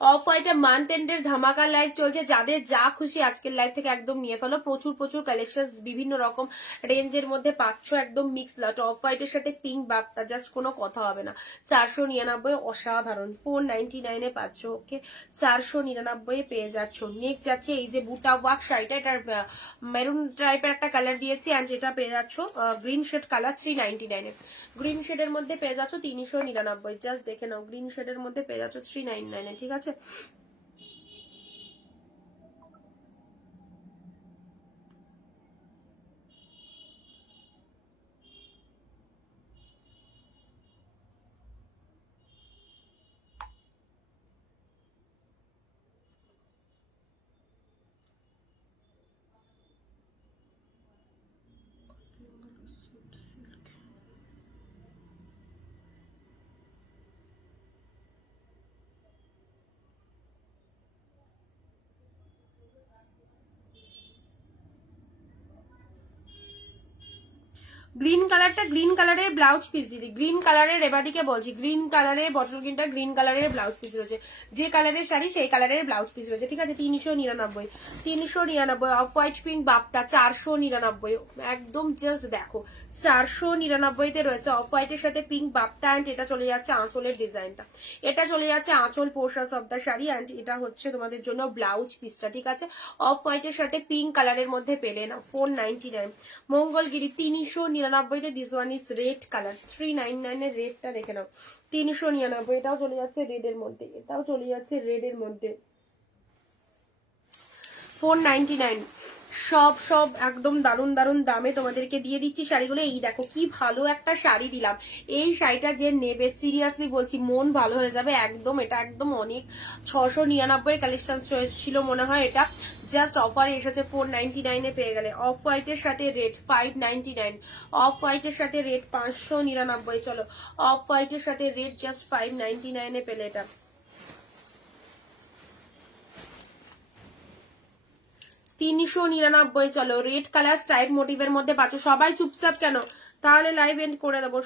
অফ হোয়াইটে মান্থ এন্ডের ধামাকা লাইভ চলছে, যাদের যা খুশি আজকের লাইভ থেকে একদম নিয়ে ফেলো। প্রচুর প্রচুর কালেকশন বিভিন্ন রকম রেঞ্জের মধ্যে পাচ্ছ, একদম মিক্স লট। অফ হোয়াইটের সাথে পিঙ্ক বাপ্তা, জাস্ট কোনো কথা হবে না। 499 অসাধারণ, 499 পাচ্ছ। ওকে, 499 পেয়ে যাচ্ছ। নেক্সট যাচ্ছে এই যে বুটা ওয়ার্ক শাড়িটা, এটার মেরুন টাইপের একটা কালার দিয়েছি, অ্যান্ড যেটা পেয়ে যাচ্ছ গ্রিন শেড কালার 399। গ্রিন শেডের মধ্যে পেয়ে যাচ্ছ 399। জাস্ট দেখে নাও, গ্রিন শেডের মধ্যে পেয়ে যাচ্ছ 399। ঠিক আছে, গ্রিন কালারটা, গ্রিন কালারের ব্লাউজ পিস দিদি, গ্রিন কালারের রেবাদিকে বলছি, গ্রিন কালারের বটল গ্রিনটা গ্রিন কালারের ব্লাউজ পিস রয়েছে। যে কালারের শাড়ি সেই কালারের ব্লাউজ পিস রয়েছে। ঠিক আছে, 399। 399 অফ হোয়াইট পিঙ্ক বাপ্তা 499। একদম জাস্ট দেখো 499-তে রয়েছে অফ হোয়াইটের সাথে পিঙ্ক বাপ্তা, অ্যান্ড এটা চলে যাচ্ছে আঁচলের ডিজাইনটা, এটা চলে যাচ্ছে আঁচল portions of the sari, and এটা হচ্ছে তোমাদের জন্য ব্লাউজ পিসটা। ঠিক আছে, অফ হোয়াইটের সাথে পিঙ্ক কালারের মধ্যে পেলে না 499। মঙ্গলগিরি 399-তে, this one is red colour, 399 এর রেডটা দেখে নাও। 399, এটাও চলে যাচ্ছে রেড এর মধ্যে, এটাও চলে যাচ্ছে রেড এর মধ্যে, 499। সব সব একদম দারুন দারুন দামে তোমাদেরকে দিয়ে দিচ্ছি শাড়িগুলো। এই দেখো কি ভালো একটা শাড়ি দিলাম, এই শাড়িটা যে নেবে সিরিয়াসলি বলছি মন ভালো হয়ে যাবে একদম। এটা একদম অনেক 699 কালেকশন ছিল মনে হয়, এটা জাস্ট অফারে এসেছে 499-এ পেয়ে গেলে। অফ হোয়াইটের সাথে রেড 599, অফ হোয়াইটের সাথে রেড 599। চলো, অফ হোয়াইটের সাথে রেড জাস্ট 599-এ পেলে এটা। 399। চলো, রেড কালার স্ট্রাইপ মোটিভের মধ্যে পাচ্ছ। সবাই চুপচাপ কেন, তাহলে লাইভ এন্ড করে দেবো।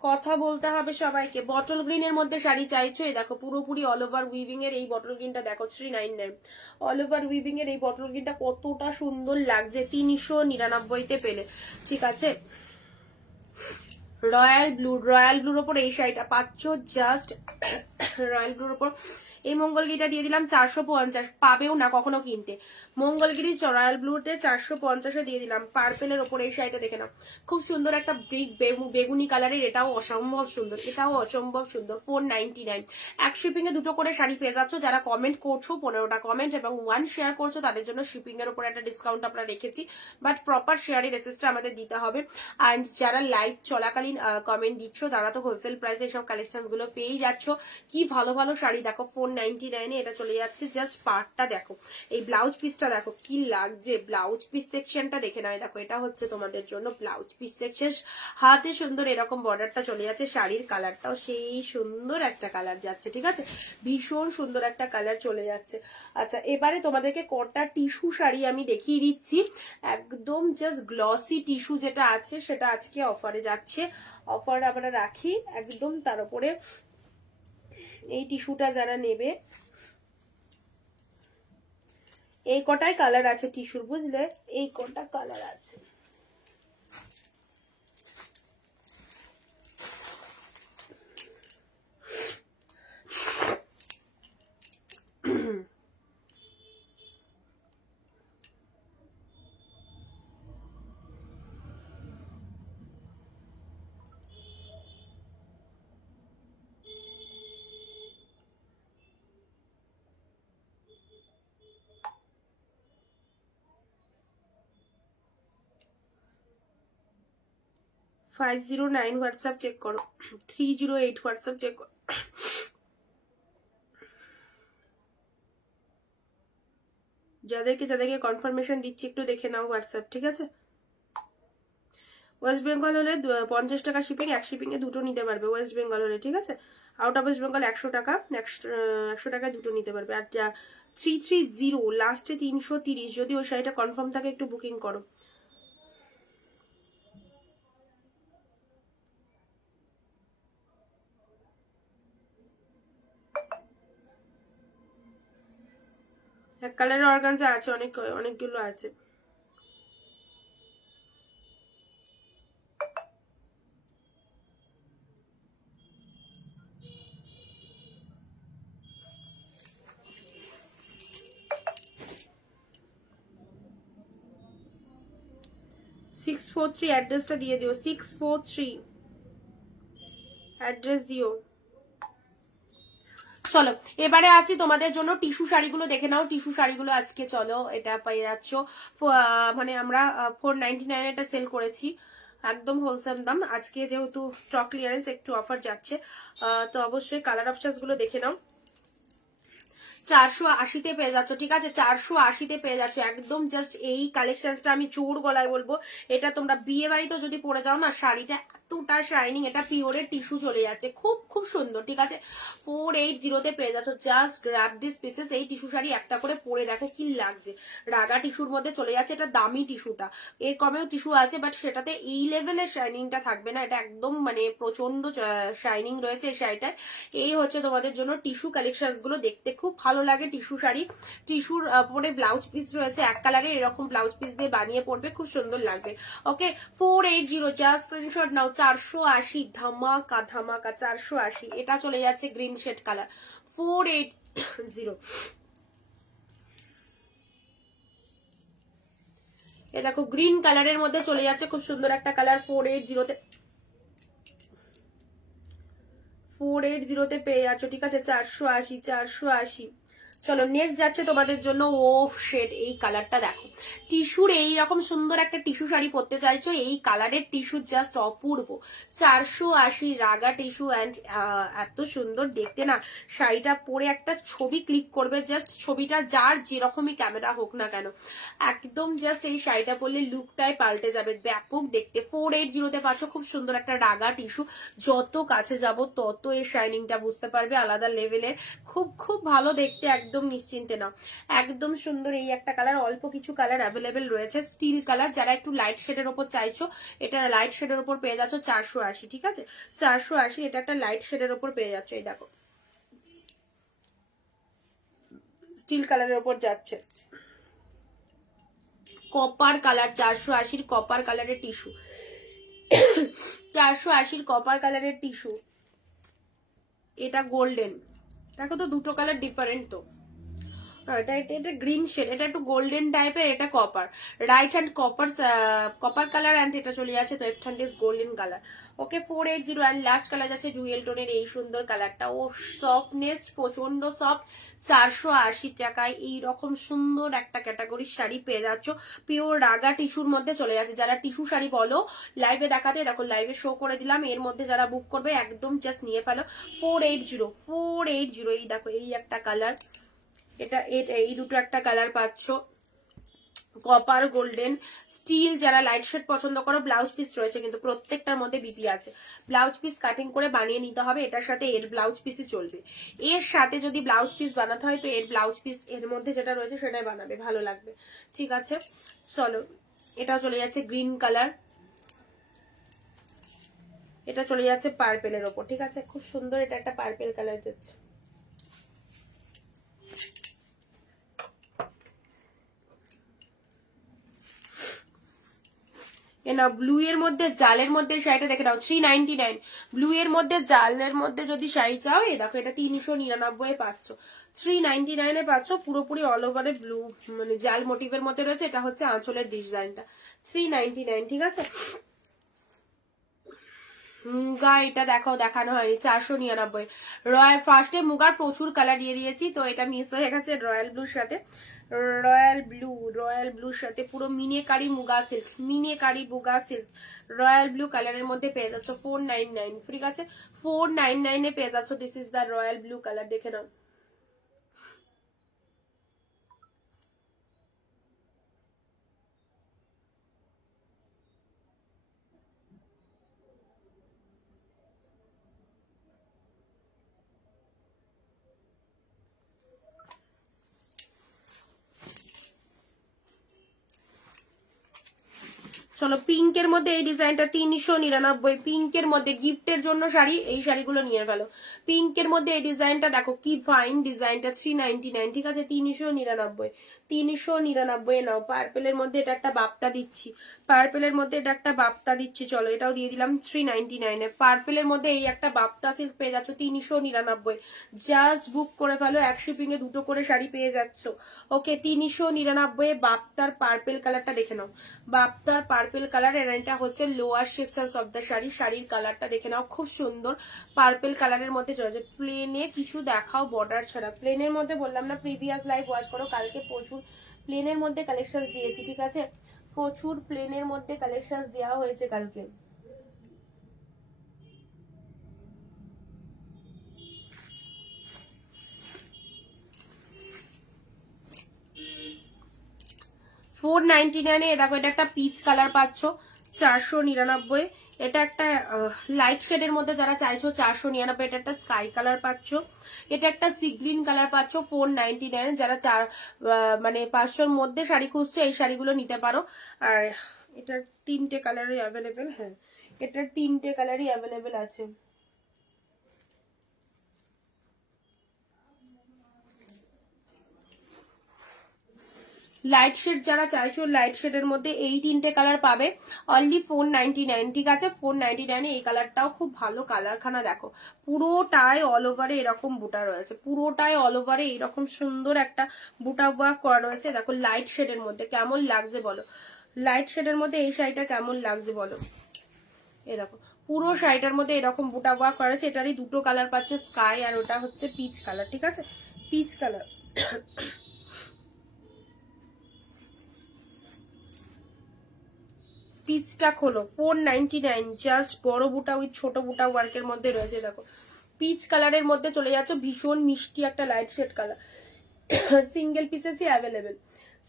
কথা বলতে হবে সবাইকে। বটল গ্রিন এর মধ্যে শাড়ি চাইছো, এই দেখো পুরোপুরি অল ওভার উইভিং এর এই বটল গ্রিনটা দেখো 399। অল ওভার উইভিং এর এই বটল গ্রিনটা কতটা সুন্দর লাগছে, 399-তে পেলে। ঠিক আছে, রয়্যাল ব্লু, রয়্যাল ব্লুর ওপর এই শাড়িটা পাচ্ছ, জাস্ট রয়্যাল ব্লুর ওপর এই মঙ্গলগিরিটা দিয়ে দিলাম 450। পাবেও না কখনো কিনতে, মঙ্গলগিরি রয়্যাল ব্লুতে 450-এ দিয়ে দিলাম। পার্পেলের ওপর এই শাড়িটা দেখে নাও, খুব সুন্দর একটা বেগুনি কালারের, এটাও অসম্ভব সুন্দর, এটাও অসম্ভব সুন্দর, 499। এক শিপিং এ দুটো করে শাড়ি পেয়ে যাচ্ছ। যারা কমেন্ট করছো 15টা কমেন্ট এবং 1 শেয়ার করছো, তাদের জন্য শিপিং এর উপর একটা ডিসকাউন্ট আমরা রেখেছি, বাট প্রপার শেয়ারের রেসিস্টটা আমাদের দিতে হবে। অ্যান্ড যারা লাইভ চলাকালীন কমেন্ট দিচ্ছ, তারা তো হোলসেল প্রাইসে সব কালেকশন গুলো পেয়ে যাচ্ছ। কি ভালো ভালো শাড়ি দেখো, 499-এ এটা চলে যাচ্ছে। জাস্ট পার্টটা দেখো, এই ব্লাউজ পিসটা দেখো কি লাগছে, ব্লাউজ পিস সেকশনটা দেখে নাও। দেখো এটা হচ্ছে তোমাদের জন্য ব্লাউজ পিস সেকশন, হাতে সুন্দর এরকম বর্ডারটা চলে যাচ্ছে, শাড়ির কালারটাও সেই সুন্দর একটা কালার যাচ্ছে। ঠিক আছে, ভীষণ সুন্দর একটা কালার চলে যাচ্ছে। আচ্ছা, এবারে তোমাদেরকে কটা টিস্যু শাড়ি আমি দেখিয়ে দিচ্ছি, একদম জাস্ট গ্লসি টিস্যু যেটা আছে সেটা আজকে অফারে যাচ্ছে। অফার আমরা রাখি একদম, তার উপরে এই টিস্যুটা যারা নেবে, এই কটাই কালার আছে টিস্যুর, বুঝলে, এই কটা কালার আছে। ফাইভ 509 হোয়াটসঅ্যাপ চেক করো, 308 হোয়াটসঅ্যাপ চেক করো। যাদেরকে যাদেরকে কনফার্মেশন দিচ্ছি একটু দেখে নাও হোয়াটসঅ্যাপ। ঠিক আছে, ওয়েস্ট বেঙ্গল হলে 50 টাকা শিপিং, এক শিপিং এ দুটো নিতে পারবে ওয়েস্ট বেঙ্গল হলে। ঠিক আছে, আউট অফ ওয়েস্ট বেঙ্গল 100 টাকা, 100 টাকায় দুটো নিতে পারবে। আর 330 লাস্টে 330, যদি ওই শাড়িটা কনফার্ম থাকে একটু বুকিং করো। এক কালারের অর্গানজা আছে, অনেকগুলো আছে। সিক্স 4-3 অ্যাড্রেসটা দিয়ে দিও, 643 অ্যাড্রেস দিও। চলো এবারে আসি তোমাদের জন্য টিস্যু শাড়িগুলো দেখে নাও। টিস্যু শাড়িগুলো আজকে চলো এটা পেয়ে যাচ্ছ, মানে আমরা 499 এটা সেল করেছি, একদম হোলসেল দাম। আজকে যেহেতু স্টক ক্লিয়ারেন্স একটু অফার যাচ্ছে, তো অবশ্যই কালার অপশনস গুলো দেখে নাও। 480-তে পেয়ে যাচ্ছ, ঠিক আছে, 480-তে পেয়ে যাচ্ছ একদম। জাস্ট এই কালেকশনসটা আমি জোর গলায় বলবো, এটা তোমরা বিয়ে বাড়িতে যদি পরে যাও না, শাড়িটা এতটা শাইনিং, এটা পিওরের টিস্যু চলে যাচ্ছে, খুব খুব সুন্দর, ঠিক আছে। 480-তে পেয়ে যাচ্ছ, জাস্ট গ্র্যাব দিস পিসেস। এই টিস্যু শাড়ি একটা করে পরে দেখো কি লাগছে, রাগা টিস্যুর মধ্যে চলে যাচ্ছে, এটা দামি টিস্যুটা, এর কমেও টিস্যু আছে, বাট সেটাতে এই লেভেলের শাইনিংটা থাকবে না, এটা একদম মানে প্রচন্ড শাইনিং রয়েছে এই শাড়িটায়। এই হচ্ছে তোমাদের জন্য টিস্যু কালেকশনস গুলো, দেখতে খুব ভালো লাগে টিস্যু শাড়ি। টিস্যুর পরে ব্লাউজ পিস রয়েছে এক কালারের, এরকম ব্লাউজ পিস দিয়ে বানিয়ে পড়বে, খুব সুন্দর লাগবে। ওকে 480, জাস্ট স্ক্রিনশট নাও। 480, ধামাকা ধামাকা 480, এটা চলে যাচ্ছে গ্রিন শেড কালার 480। এ দেখো গ্রিন কালারের মধ্যে চলে যাচ্ছে, খুব সুন্দর একটা কালার 480-তে 480-তে পেয়ে যাচ্ছ, ঠিক আছে। 480। চলো নেক্সট যাচ্ছে তোমাদের জন্য ও শেড, এই কালারটা দেখো, টিস্যুর এইরকম সুন্দর একটা টিস্যু শাড়ি পরতে চাইছো, এই কালারের টিস্যু জাস্ট অপূর্ব। 480 রাগা টিস্যু অ্যান্ড এত সুন্দর দেখতে না, শাড়িটা পরে একটা ছবি ক্লিক করবে, জাস্ট ছবিটা যার যেরকমই ক্যামেরা হোক না কেন, একদম জাস্ট এই শাড়িটা পরলে লুকটাই পাল্টে যাবে, ব্যাপক দেখতে। 480-তে পাচ্ছ খুব সুন্দর একটা রাগা টিস্যু, যত কাছে যাব তত এই শাইনিংটা বুঝতে পারবে, আলাদা লেভেলের, খুব খুব ভালো দেখতে, একদম নিশ্চিন্তে নাও। একদম সুন্দর এই একটা কালার, অল্প কিছু কালার অ্যাভেলেবেল রয়েছে, স্টিল কালার, যারা একটু লাইট শেডের ওপর চাইছো, এটা লাইট শেডের ওপর পেয়ে যাচ্ছ 480, ঠিক আছে। 480, এটা একটা লাইট শেডের ওপর পেয়ে যাচ্ছ, এই দেখো স্টিল কালারের ওপর যাচ্ছে, কপার কালার, 480 কপার কালারের টিস্যু, 480 কপার কালারের টিস্যু, এটা গোল্ডেন, দেখো তো দুটো কালার ডিফারেন্ট তো, এটা গ্রিন শেড, এটা একটু গোল্ডেন টাইপের, এটা copper, right hand copper colour, and এটা চলে যাচ্ছে left hand is golden colour. Okay 480, and last colour যাচ্ছে জুয়েল টোনের এই সুন্দর কালারটা, ও সফটনেস প্রচন্ড সফট। 480 টাকায় এইরকম সুন্দর একটা ক্যাটাগরির শাড়ি পেয়ে যাচ্ছ, পিওর রাগা টিস্যুর মধ্যে চলে যাচ্ছে। যারা টিস্যু শাড়ি বলো লাইভে দেখাতে, দেখো লাইভে শো করে দিলাম, এর মধ্যে যারা বুক করবে একদম জাস্ট নিয়ে ফেলো। 480, এই দেখো এই একটা কালার, এটা এই দুটো একটা কালার পাচ্ছ, কপার গোল্ডেন স্টিল। যারা লাইট শেড পছন্দ করো, ব্লাউজ পিস রয়েছে কিন্তু প্রত্যেকটার মধ্যে বিপি আছে, ব্লাউজ পিস কাটিং করে বানিয়ে নিতে হবে, এটার সাথে এর ব্লাউজ পিসই চলবে। এর সাথে যদি ব্লাউজ পিস বানাতে হয় তো এর ব্লাউজ পিস এর মধ্যে যেটা রয়েছে সেটাই বানাবে, ভালো লাগবে, ঠিক আছে। চলো এটা চলে যাচ্ছে গ্রিন কালার, এটা চলে যাচ্ছে পার্পেলের ওপর, ঠিক আছে, খুব সুন্দর, এটা একটা পার্পেল কালার যাচ্ছে। না ব্লু এর মধ্যে জালের মধ্যে শাড়িটা দেখে নাও, 399। ব্লু এর মধ্যে জালের মধ্যে যদি শাড়ি চাও, এই দেখো এটা 399 পাচ্ছ, 399 পাচ্ছ, পুরোপুরি অল ওভারে ব্লু মানে জাল মোটিভের মধ্যে রয়েছে, এটা হচ্ছে আঁচলের ডিজাইনটা, 399, ঠিক আছে। মুগা এটা দেখানো হয়নি, 499। রয়্যাল ফার্স্টে মুগার প্রচুর কালার দিয়ে দিয়েছি, তো এটা মিস হয়ে গেছে। রয়্যাল ব্লুর সাথে, রয়্যাল ব্লুর সাথে পুরো meenakari Muga silk, Meenakari Muga silk royal blue কালারের মধ্যে পেয়ে যাচ্ছ 499, ঠিক আছে, 499 পেয়ে যাচ্ছ। This is the royal blue colour, দেখে নাও। চলো পিঙ্কের মধ্যে এই ডিজাইনটা 399, পিঙ্কের মধ্যে গিফটের জন্য শাড়ি, এই শাড়িগুলো নিয়ে গেল। পিঙ্কের মধ্যে এই ডিজাইনটা দেখো কি ফাইন ডিজাইনটা, 399, ঠিক আছে 399, 399 নাও। পার্পেলের মধ্যে এটা একটা বাপ্তা দিচ্ছি, পার্পেলের মধ্যে এটা একটা বাপ্তা দিচ্ছি, চলো এটাও দিয়ে দিলাম 399 পার্পেলের মধ্যে এই একটা বাপ্তা সিল্ক পেয়ে যাচ্ছ 399, জাস্ট বুক করে ফেলো, এক শিপিং এ দুটো করে শাড়ি পেয়ে যাচ্ছ। ওকে 399 বাপ্তার পার্পেল কালারটা দেখে নাও, বাপ্তার পার্পেল কালার, এটা হচ্ছে lower sections of the sari, শাড়ির কালারটা দেখে নাও খুব সুন্দর পার্পেল কালারের মধ্যে চলে যায়। প্লেনে কিছু দেখাও বর্ডার ছাড়া, প্লেনের মধ্যে বললাম না প্রিভিয়াস লাইভ ওয়াচ করো, কালকে প্রচুর প্লেনের মধ্যে কালেকশন দিয়েছি, ঠিক আছে প্রচুর প্লেনের মধ্যে কালেকশন দেওয়া হয়েছে কালকে। $499 দেখো এটা একটা পিচ কালার পাচ্ছ 499, এটা একটা লাইট শেডের মধ্যে যারা চাইছো 499, এটা একটা স্কাই কালার পাচ্ছ, এটা একটা সি গ্রিন কালার পাচ্ছ 499, যারা মানে 500-র মধ্যে শাড়ি খুঁজছো এই শাড়িগুলো নিতে পারো। আর এটার 3টে কালারই অ্যাভেলেবেল, হ্যাঁ এটার 3টে কালারই অ্যাভেলেবেল আছে। লাইট শেড যারা চাইছো লাইট শেডের মধ্যে এই 3টে কালার পাবে অনলি 499, ঠিক আছে 499 এই কালারটাও খুব ভালো কালারখানা দেখো, পুরোটাই অল ওভারে এরকম বুটা রয়েছে, পুরোটাই অল ওভারে এরকম সুন্দর একটা বুটা ওয়ার্ক করা রয়েছে। দেখো লাইট শেডের মধ্যে কেমন লাগছে বলো, লাইট শেডের মধ্যে এই শাড়িটা কেমন লাগছে বলো, এরকম পুরো শাড়িটার মধ্যে এরকম বুটা ওয়ার্ক করা আছে। এটারই দুটো কালার পাচ্ছ, স্কাই আর ওটা হচ্ছে পিচ কালার, ঠিক আছে পিচ কালার। পিচটা খোলো 499, জাস্ট বড় বুটা উইথ ছোট বুটা ওয়ার্কের মধ্যে রয়েছে। দেখো পিচ কালারের মধ্যে চলে যাচ্ছ, ভীষণ মিষ্টি একটা লাইট শেড কালার, সিঙ্গেল পিসেসই অ্যাভেলেবেল,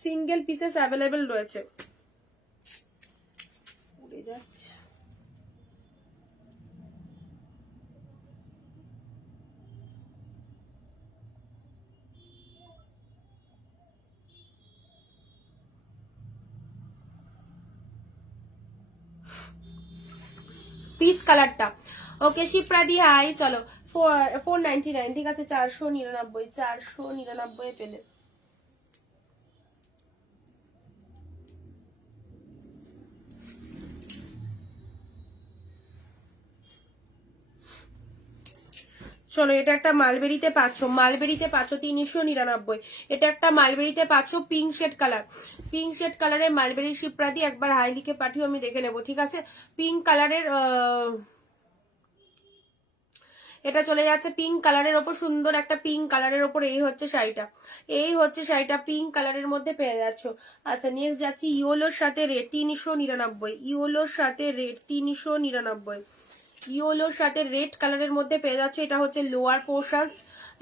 সিঙ্গেল পিসেস অ্যাভেলেবেল রয়েছে। উড়ে যাচ্ছে পিচ কালারটা। ওকে শিপ্রাদি হাই, চলো 499, ঠিক আছে 499, 499 পেলে। চলো এটা একটা মালবেরিতে পাচ্ছ, মালবেরিতে পাচ্ছ 399, এটা একটা মালবেরিতে পাচ্ছ pink shade colour, pink shade কালারের মালবেরি শিপ্রাদি একবার হাই লিখে পাঠিও, আমি দেখে নেবো, ঠিক আছে পিঙ্ক কালারের এটা চলে যাচ্ছে পিঙ্ক কালারের ওপর, সুন্দর একটা পিঙ্ক কালারের ওপর, এই হচ্ছে শাড়িটা, এই হচ্ছে শাড়িটা পিঙ্ক কালারের মধ্যে পেয়ে যাচ্ছ। আচ্ছা নেক্সট যাচ্ছি ইয়োলোর সাথে রেড 399, ইয়োলোর সাথে রেড 399, ইয়োলোর সাথে রেড কালারের মধ্যে পেয়ে যাচ্ছে। এটা হচ্ছে লোয়ার পোর্শনস,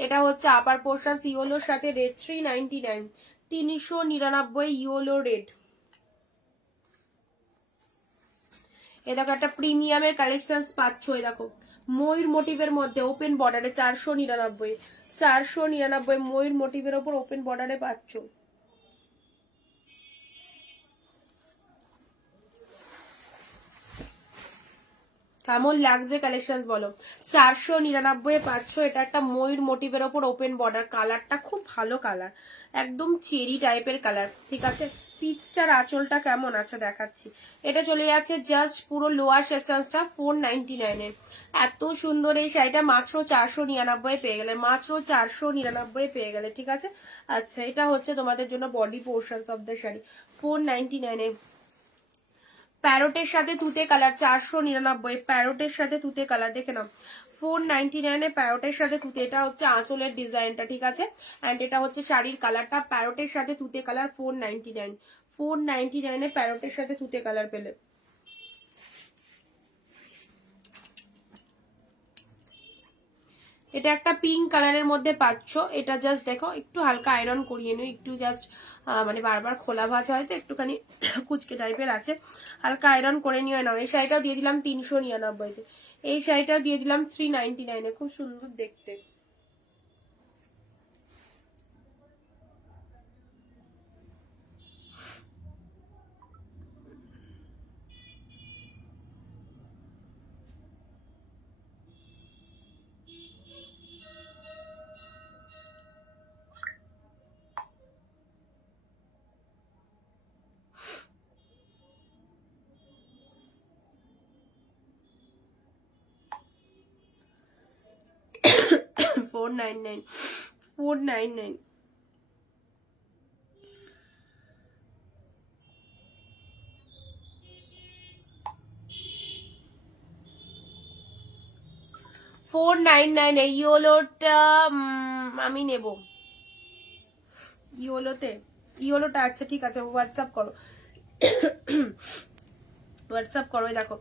এটা হচ্ছে আপার পোর্শনস, ইয়োলোর সাথে রেড 399, 399 ইয়োলো রেড। এ দেখো একটা প্রিমিয়ামের কালেকশন পাচ্ছ, এ দেখো ময়ূর মোটিভের মধ্যে ওপেন বর্ডারে 499, 499 ময়ূর মোটিভের ওপর ওপেন বর্ডারে পাচ্ছ। কেমন লাগছে কালেকশন বলো, 499 পাচ্ছ, এটা একটা ময়ূর মোটিভের ওপর ওপেন বর্ডার, কালারটা খুব ভালো কালার, একদম চেরি টাইপের কালার, ঠিক আছে পিচটার আঁচলটা কেমন আছে দেখাচ্ছি। এটা চলে যাচ্ছে জাস্ট পুরো লোয়ার সেকশনটা 499 এত সুন্দর এই শাড়িটা মাত্র 499 পেয়ে গেলে, মাত্র 499 পেয়ে গেলে, ঠিক আছে। আচ্ছা এটা হচ্ছে তোমাদের জন্য body portion of the sari 499, প্যারোটের সাথে তুতে কালার 499, প্যারোটের সাথে তুতে কালার দেখে নাও 499 প্যারোটের সাথে তুতে, এটা হচ্ছে আঁচলের ডিজাইনটা, ঠিক আছে এন্ড এটা হচ্ছে শাড়ির কালারটা, প্যারোটের সাথে তুতে কালার 499, 499 প্যারোটের সাথে তুতে কালার পেলে। এটা একটা পিঙ্ক কালারের মধ্যে পাচ্ছ, এটা জাস্ট দেখো একটু হালকা আয়রন করিয়ে নিও, একটু জাস্ট মানে বারবার খোলা ভাঁজ হয়তো একটুখানি কুচকে টাইপের আছে, হালকা আয়রন করে নিও নাও। এই শাড়িটাও দিয়ে দিলাম 399, এই শাড়িটাও দিয়ে দিলাম 399, খুব সুন্দর দেখতে। 499 499 499 এই ইয়োলোটা আমি নেব ইয়োলোটা। আচ্ছা ঠিক আছে, হোয়াটসঅ্যাপ করো হোয়াটসঅ্যাপ করো। দেখো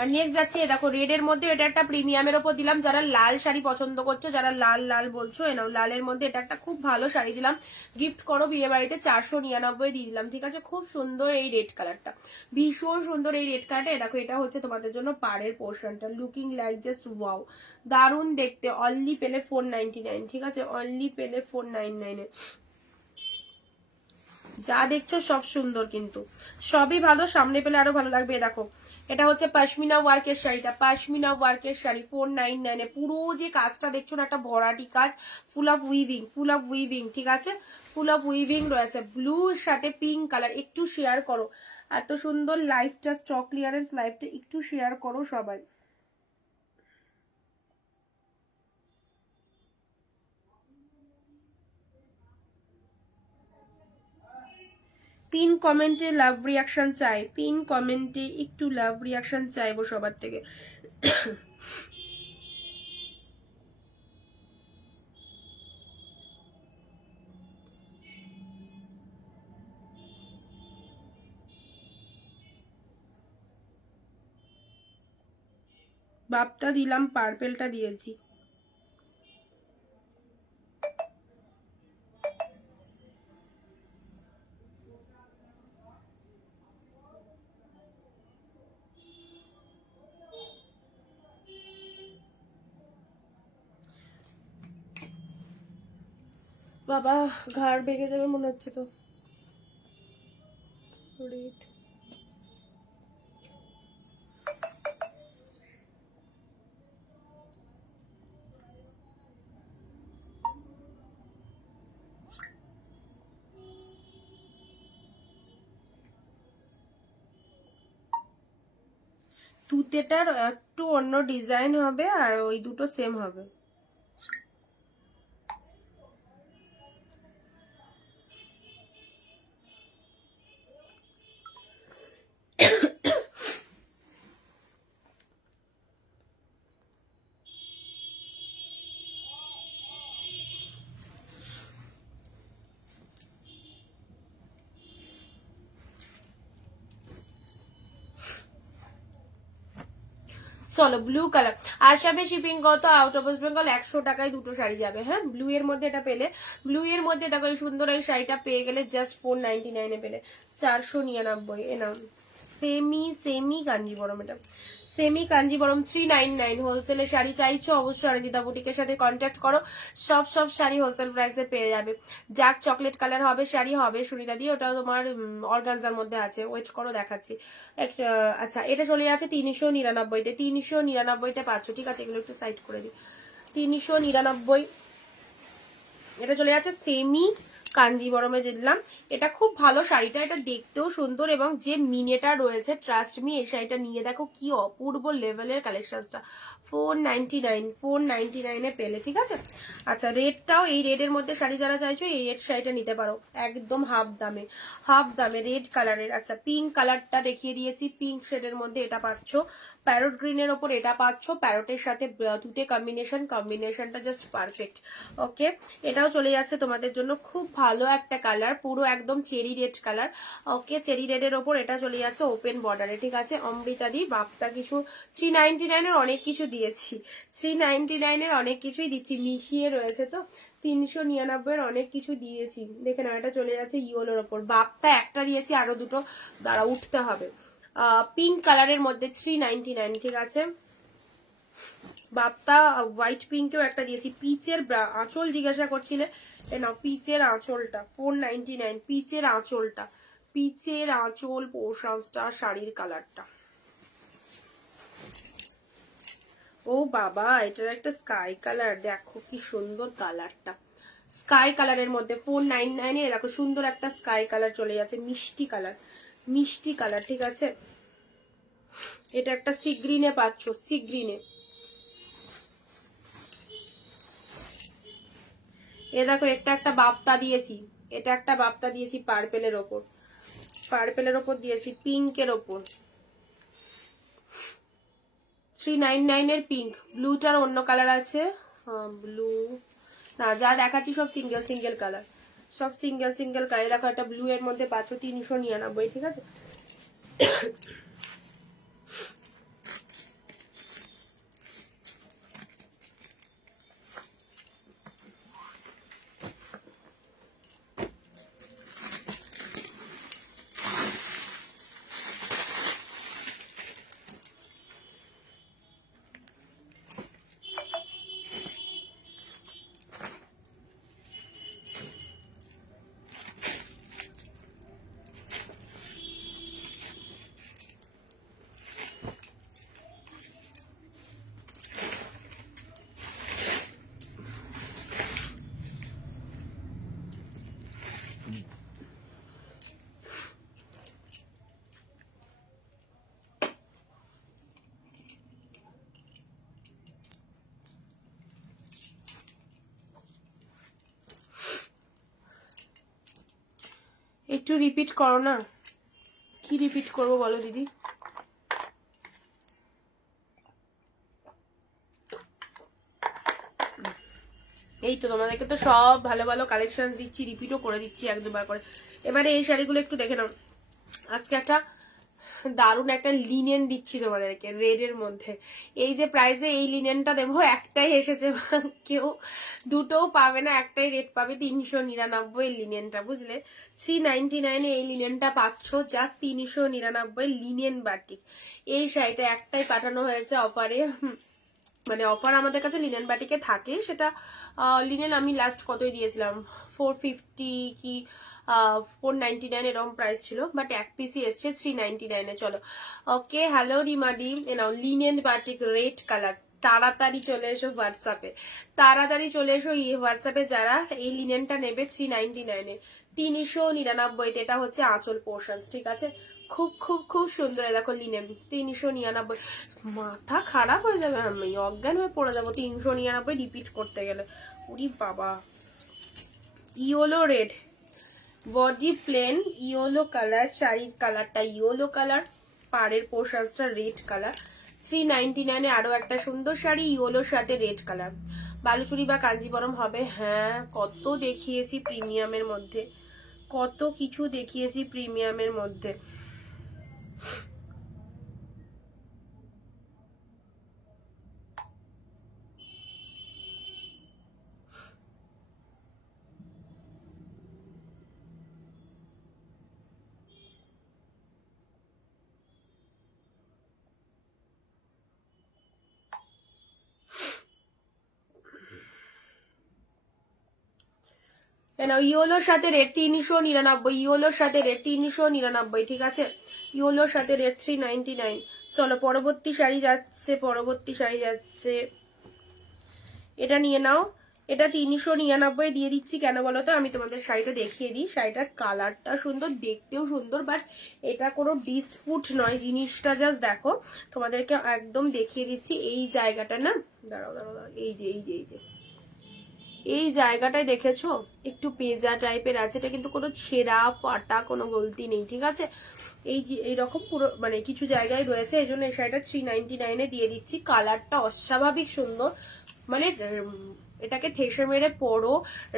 আর নেক্সট যাচ্ছে, দেখো রেড এর মধ্যে এটা একটা প্রিমিয়ামের ওপর দিলাম। যারা লাল শাড়ি পছন্দ করছো, যারা লাল লাল বলছো, এনাও লালের মধ্যে এটা একটা খুব ভালো শাড়ি দিলাম, গিফট করো বিয়ে বাড়িতে। 499 দিয়ে দিলাম, ঠিক আছে। খুব সুন্দর এই রেড কালারটা, ভীষণ সুন্দর এই রেড কালারটা। দেখো এটা হচ্ছে তোমাদের জন্য পাড়ের পোর্শনটা, লুকিং লাইক জাস্ট ওয়াও, দারুণ দেখতে। অনলি পেলে 499, ঠিক আছে, অনলি পেলে 499 এ। যা দেখছো সব সুন্দর, কিন্তু সবই ভালো, সামনে পেলে আরো ভালো লাগবে। দেখো এটা হচ্ছে পশমিনা ওয়ার্কের শাড়িটা, পশমিনা ওয়ার্কের শাড়ি 499 এ। পুরো যে কাজটা দেখছো না, একটা ভরাটি কাজ, ফুল অফ উইভিং, ঠিক আছে, ফুল অফ উইভিং রয়েছে। ব্লুর সাথে পিঙ্ক কালার, একটু শেয়ার করো, এত সুন্দর লাইভটা, স্টক ক্লিয়ারেন্স লাইভটা একটু শেয়ার করো সবাই। পিন কমেন্টে লাভ রিয়াকশন চাই, পিন কমেন্টে একটু লাভ রিয়াকশন চাইবো সবার থেকে। বাপটা দিলাম, পার্পেলটা দিয়েছি। বাবা ঘাড় বেগে যাবে মনে হচ্ছে তো। তুতেটার একটু অন্য ডিজাইন হবে, আর ওই দুটো সেম হবে। চলো ব্লু কালার, আসামে শিপিং কত, আউট অফ ওয়েস্ট বেঙ্গল 100 টাকায় দুটো শাড়ি যাবে। হ্যাঁ, ব্লু এর মধ্যে এটা পেলে, ব্লু এর মধ্যে দেখো এই সুন্দর এই শাড়িটা পেয়ে গেলে জাস্ট 499 এ পেলে, 499 এ নাম। সেমি কাঞ্জিবরম, এটা সেমি কাঞ্জিবরম 399। হোলসেলে শাড়ি চাইছো অবশ্যই অনিন্দিতা বুটিকের সাথে কন্ট্যাক্ট করো, সব শাড়ি হোলসেল প্রাইসে পেয়ে যাবে। যাক চকলেট কালার হবে শাড়ি হবে সুনিতা দিয়ে, ওটা তোমার অর্গানজার মধ্যে আছে, ওয়েট করো দেখাচ্ছি। আচ্ছা এটা চলে যাচ্ছে 399-তে, 399-তে পাচ্ছ, ঠিক আছে, এগুলো একটু সাইড করে দিই। 399 এটা চলে যাচ্ছে সেমি কাঞ্জিবরমে দিলাম। এটা খুব ভালো শাড়িটা, এটা দেখতেও সুন্দর, এবং যে মিনেটা রয়েছে ট্রাস্ট মি, এই শাড়িটা নিয়ে দেখো কি অপূর্ব লেভেলের কালেকশনটা। 499 এ পেলে, ঠিক আছে। আচ্ছা রেডটাও, এই রেডের মধ্যে শাড়ি যারা চাইছো এই রেড শাড়িটা নিতে পারো, একদম হাফ দামে রেড কালারের। আচ্ছা পিঙ্ক কালারটা দেখিয়ে দিয়েছি, পিঙ্ক শেডের মধ্যে এটা পাচ্ছ, প্যারট গ্রিনের ওপর এটা পাচ্ছ, প্যারটের সাথে তুতে কম্বিনেশনটা জাস্ট পারফেক্ট। ওকে এটাও চলে যাচ্ছে তোমাদের জন্য, খুব ভালো একটা কালার, পুরো একদম চেরি রেড কালার। ওকে চেরি রেডের ওপর এটা চলে যাচ্ছে ওপেন বর্ডারে, ঠিক আছে। অমৃতা দি বাপটা কিছু 399 এর অনেক কিছু দিয়েছি, 399 এর অনেক কিছুই দিচ্ছি, মিশিয়ে রয়েছে তো 399 এর অনেক কিছু দিয়েছি। দেখে না, এটা চলে যাচ্ছে ইয়েলোর ওপর, বাপটা একটা দিয়েছি, আরো দুটো দ্বারা উঠতে হবে। পিঙ্ক কালারের মধ্যে 399, ঠিক আছে। বাপটা হোয়াইট পিঙ্কেও একটা দিয়েছি, পিচের আঁচল জিজ্ঞাসা করছিলে, নাও পিচের আঁচলটা 499, পিচের আঁচল পোর্শনসটা, শাড়ির কালারটা। ও বাবা এটার একটা স্কাই কালার, দেখো কি সুন্দর কালারটা, স্কাই কালারের মধ্যে 499 এ দেখো সুন্দর একটা স্কাই কালার চলে যাচ্ছে, মিষ্টি কালার, ঠিক আছে। এটা একটা সি গ্রিনে পাচ্ছ, সি গ্রিনে। এ দেখো একটা একটা বাপ্তা দিয়েছি, এটা একটা বাপ্তা দিয়েছি পার্পেলের ওপর, পার্পেলের ওপর দিয়েছি পিঙ্কের ওপর 399 এর পিঙ্ক। ব্লুটার অন্য কালার আছে, ব্লু না, যা দেখাচ্ছি সব সিঙ্গেল সিঙ্গেল কালার, সব সিঙ্গেল সিঙ্গেল কালার। দেখো একটা ব্লু এর মধ্যে পাচ্ছ 399, ঠিক আছে। একটু রিপিট করো না, কি রিপিট করবো বলো দিদি? এই তো তোমাদেরকে তো সব ভালো ভালো কালেকশন দিচ্ছি, রিপিটও করে দিচ্ছি এক দুবার করে। এবারে এই শাড়িগুলো একটু দেখে নাও। আজকে একটা দারুণ একটা লিনেন দিচ্ছি তোমাদেরকে রেড এর মধ্যে। এই যে প্রাইসে এই লিনেনটা দেবো, একটাই এসেছে, কেউ দুটোও পাবে না, একটাই রেট পাবে 399 লিনেনটা, বুঝলে। 399 এই লিনেনটা পাচ্ছ, জাস্ট 399 লিনেন বাটিক। এই শাড়িটা একটাই পাঠানো হয়েছে অফারে, মানে অফার আমাদের কাছে লিনেন বাটিকে থাকে, সেটা লিনেন আমি লাস্ট কতই দিয়েছিলাম 450 কি 499 এরকম প্রাইস ছিল, বাট এক পিসি এসছে 399 চলো। ওকে, হ্যালো রিমাদি, নাও লিনেন বাটিক রেড কালার, তাড়াতাড়ি চলে এসো হোয়াটসঅ্যাপে, তাড়াতাড়ি চলে এসো হোয়াটসঅ্যাপে যারা এই লিনেনটা নেবে 399 399। এটা হচ্ছে আঁচল পোর্শন, ঠিক আছে। খুব খুব খুব সুন্দর, দেখো লিনেন 399। মাথা খারাপ হয়ে যাবে, আমি অজ্ঞান হয়ে পড়ে যাবো 399 রিপিট করতে গেলে। উরি বাবা, yellow red body plain, yellow colour, শাড়ির কালারটা ইয়েলো কালার, পাড়ের পোর্শনসটা রেড কালার। 399 আরো একটা সুন্দর শাড়ি ইয়েলোর সাথে রেড কালার। বালুচুরি বা কাঞ্জিবরম হবে। হ্যাঁ, কত দেখিয়েছি প্রিমিয়ামের মধ্যে, কত কিছু দেখিয়েছি প্রিমিয়ামের মধ্যে। ইয়েলোর সাথে রেট 399, ইয়েলোর সাথে রেট 399, ঠিক আছে। ইয়েলোর সাথে রেট 399। চলো পরবর্তী শাড়ি যাচ্ছে, পরবর্তী শাড়ি যাচ্ছে, এটা নিয়ে নাও। এটা 399 দিয়ে দিচ্ছি, কেন বলো তো, আমি তোমাদের শাড়িটা দেখিয়ে দিই। শাড়িটার কালারটা সুন্দর, দেখতেও সুন্দর, বাট এটা কোনো ডিসপুট নয়, জিনিসটা জাস্ট দেখো, তোমাদেরকে একদম দেখিয়ে দিচ্ছি। এই জায়গাটা না, দাঁড়াও দাঁড়াও দাঁড়াও, এই যে এই যে এই যে এই জায়গাটায় দেখেছো একটু পেজা টাইপের আছে, এটা কিন্তু কোনো ছেঁড়া ফাটা কোনো গলতি নেই, ঠিক আছে। এই যে এইরকম পুরো মানে কিছু জায়গায় রয়েছে, এই জন্য এই শাড়িটা 399 দিয়ে দিচ্ছি। কালারটা অস্বাভাবিক সুন্দর, মানে এটাকে থেসে মেরে পরো,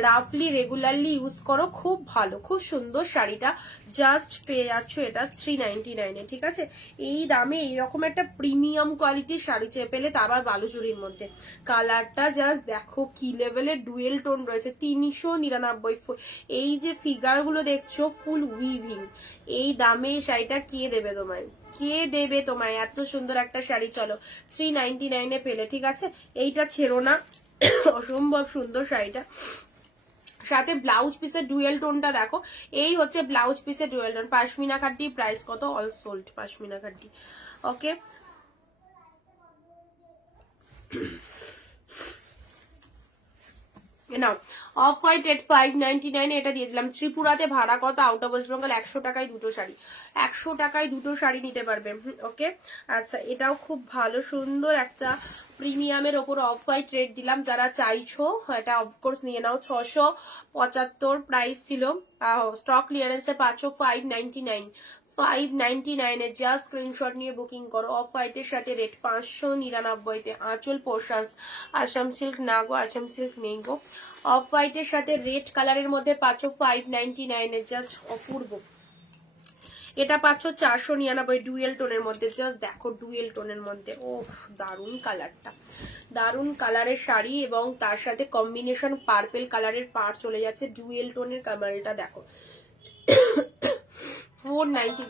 রাফলি রেগুলারলি ইউজ করো, খুব ভালো, খুব সুন্দর শাড়িটা। জাস্ট পেয়ে যাচ্ছ এটা 399, ঠিক আছে। এই দামে এইরকম একটা প্রিমিয়াম কোয়ালিটির শাড়ি চেয়ে পেলে, তা আবার বালুচুরির মধ্যে। কালারটা জাস্ট দেখো কি লেভেলের ডুয়েল টোন রয়েছে, 399। এই যে ফিগার গুলো দেখছো ফুল উইভিং, এই দামে শাড়িটা কে দেবে তোমায়, কে দেবে তোমায় এত সুন্দর একটা শাড়ি? চলো 399 পেলে, ঠিক আছে। এইটা ছেড়ো না, অসম্ভব সুন্দর শাড়িটা। সাথে ব্লাউজ পিসের ডুয়েল টোনটা দেখো, এই হচ্ছে ব্লাউজ পিসের ডুয়েল টোন। পাশমিনা খাড্ডি প্রাইস কত? All sold pashmina খাড্ডি। ওকে, না, অফ হোয়াইট রেট 599 এটা দিয়ে দিলাম। ত্রিপুরাতে ভাড়া কত, আউট অফ ওয়েস্ট বেঙ্গল 100 টাকায় দুটো শাড়ি, 100 টাকায় দুটো শাড়ি নিতে পারবে। ওকে, আচ্ছা এটাও খুব ভালো সুন্দর একটা প্রিমিয়ামের ওপর অফ হোয়াইট রেট দিলাম, যারা চাইছো এটা অফকোর্স নিয়ে নাও। 675 প্রাইস ছিল, স্টক ক্লিয়ারেন্সে পাচ্ছ 599, 599 এ জাস্ট স্ক্রিনশট নিয়ে বুকিং করো। অফ হোয়াইটের সাথে রেট 599 তে আঁচল পোশাক, আসাম সিল্ক না গো, আসাম সিল্ক নেই গো। অফ হোয়াইটের সাথে রেড কালারের মধ্যে পাচ্ছ 599 এ, জাস্ট অপূর্ব। এটা পাচ্ছ 499 ডুয়েল টোনের মধ্যে, জাস্ট দেখো ডুয়েল টোনের মধ্যে, ও দারুন কালারটা, দারুন কালারের শাড়ি এবং তার সাথে কম্বিনেশন পার্পেল কালারের পার চলে যাচ্ছে, ডুয়েল টোনের কালারটা দেখো 490।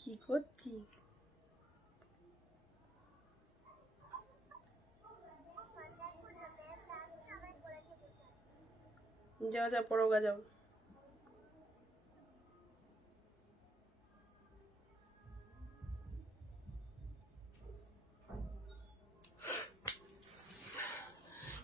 কি করছিস? যাও যাও পড়োগা যাও।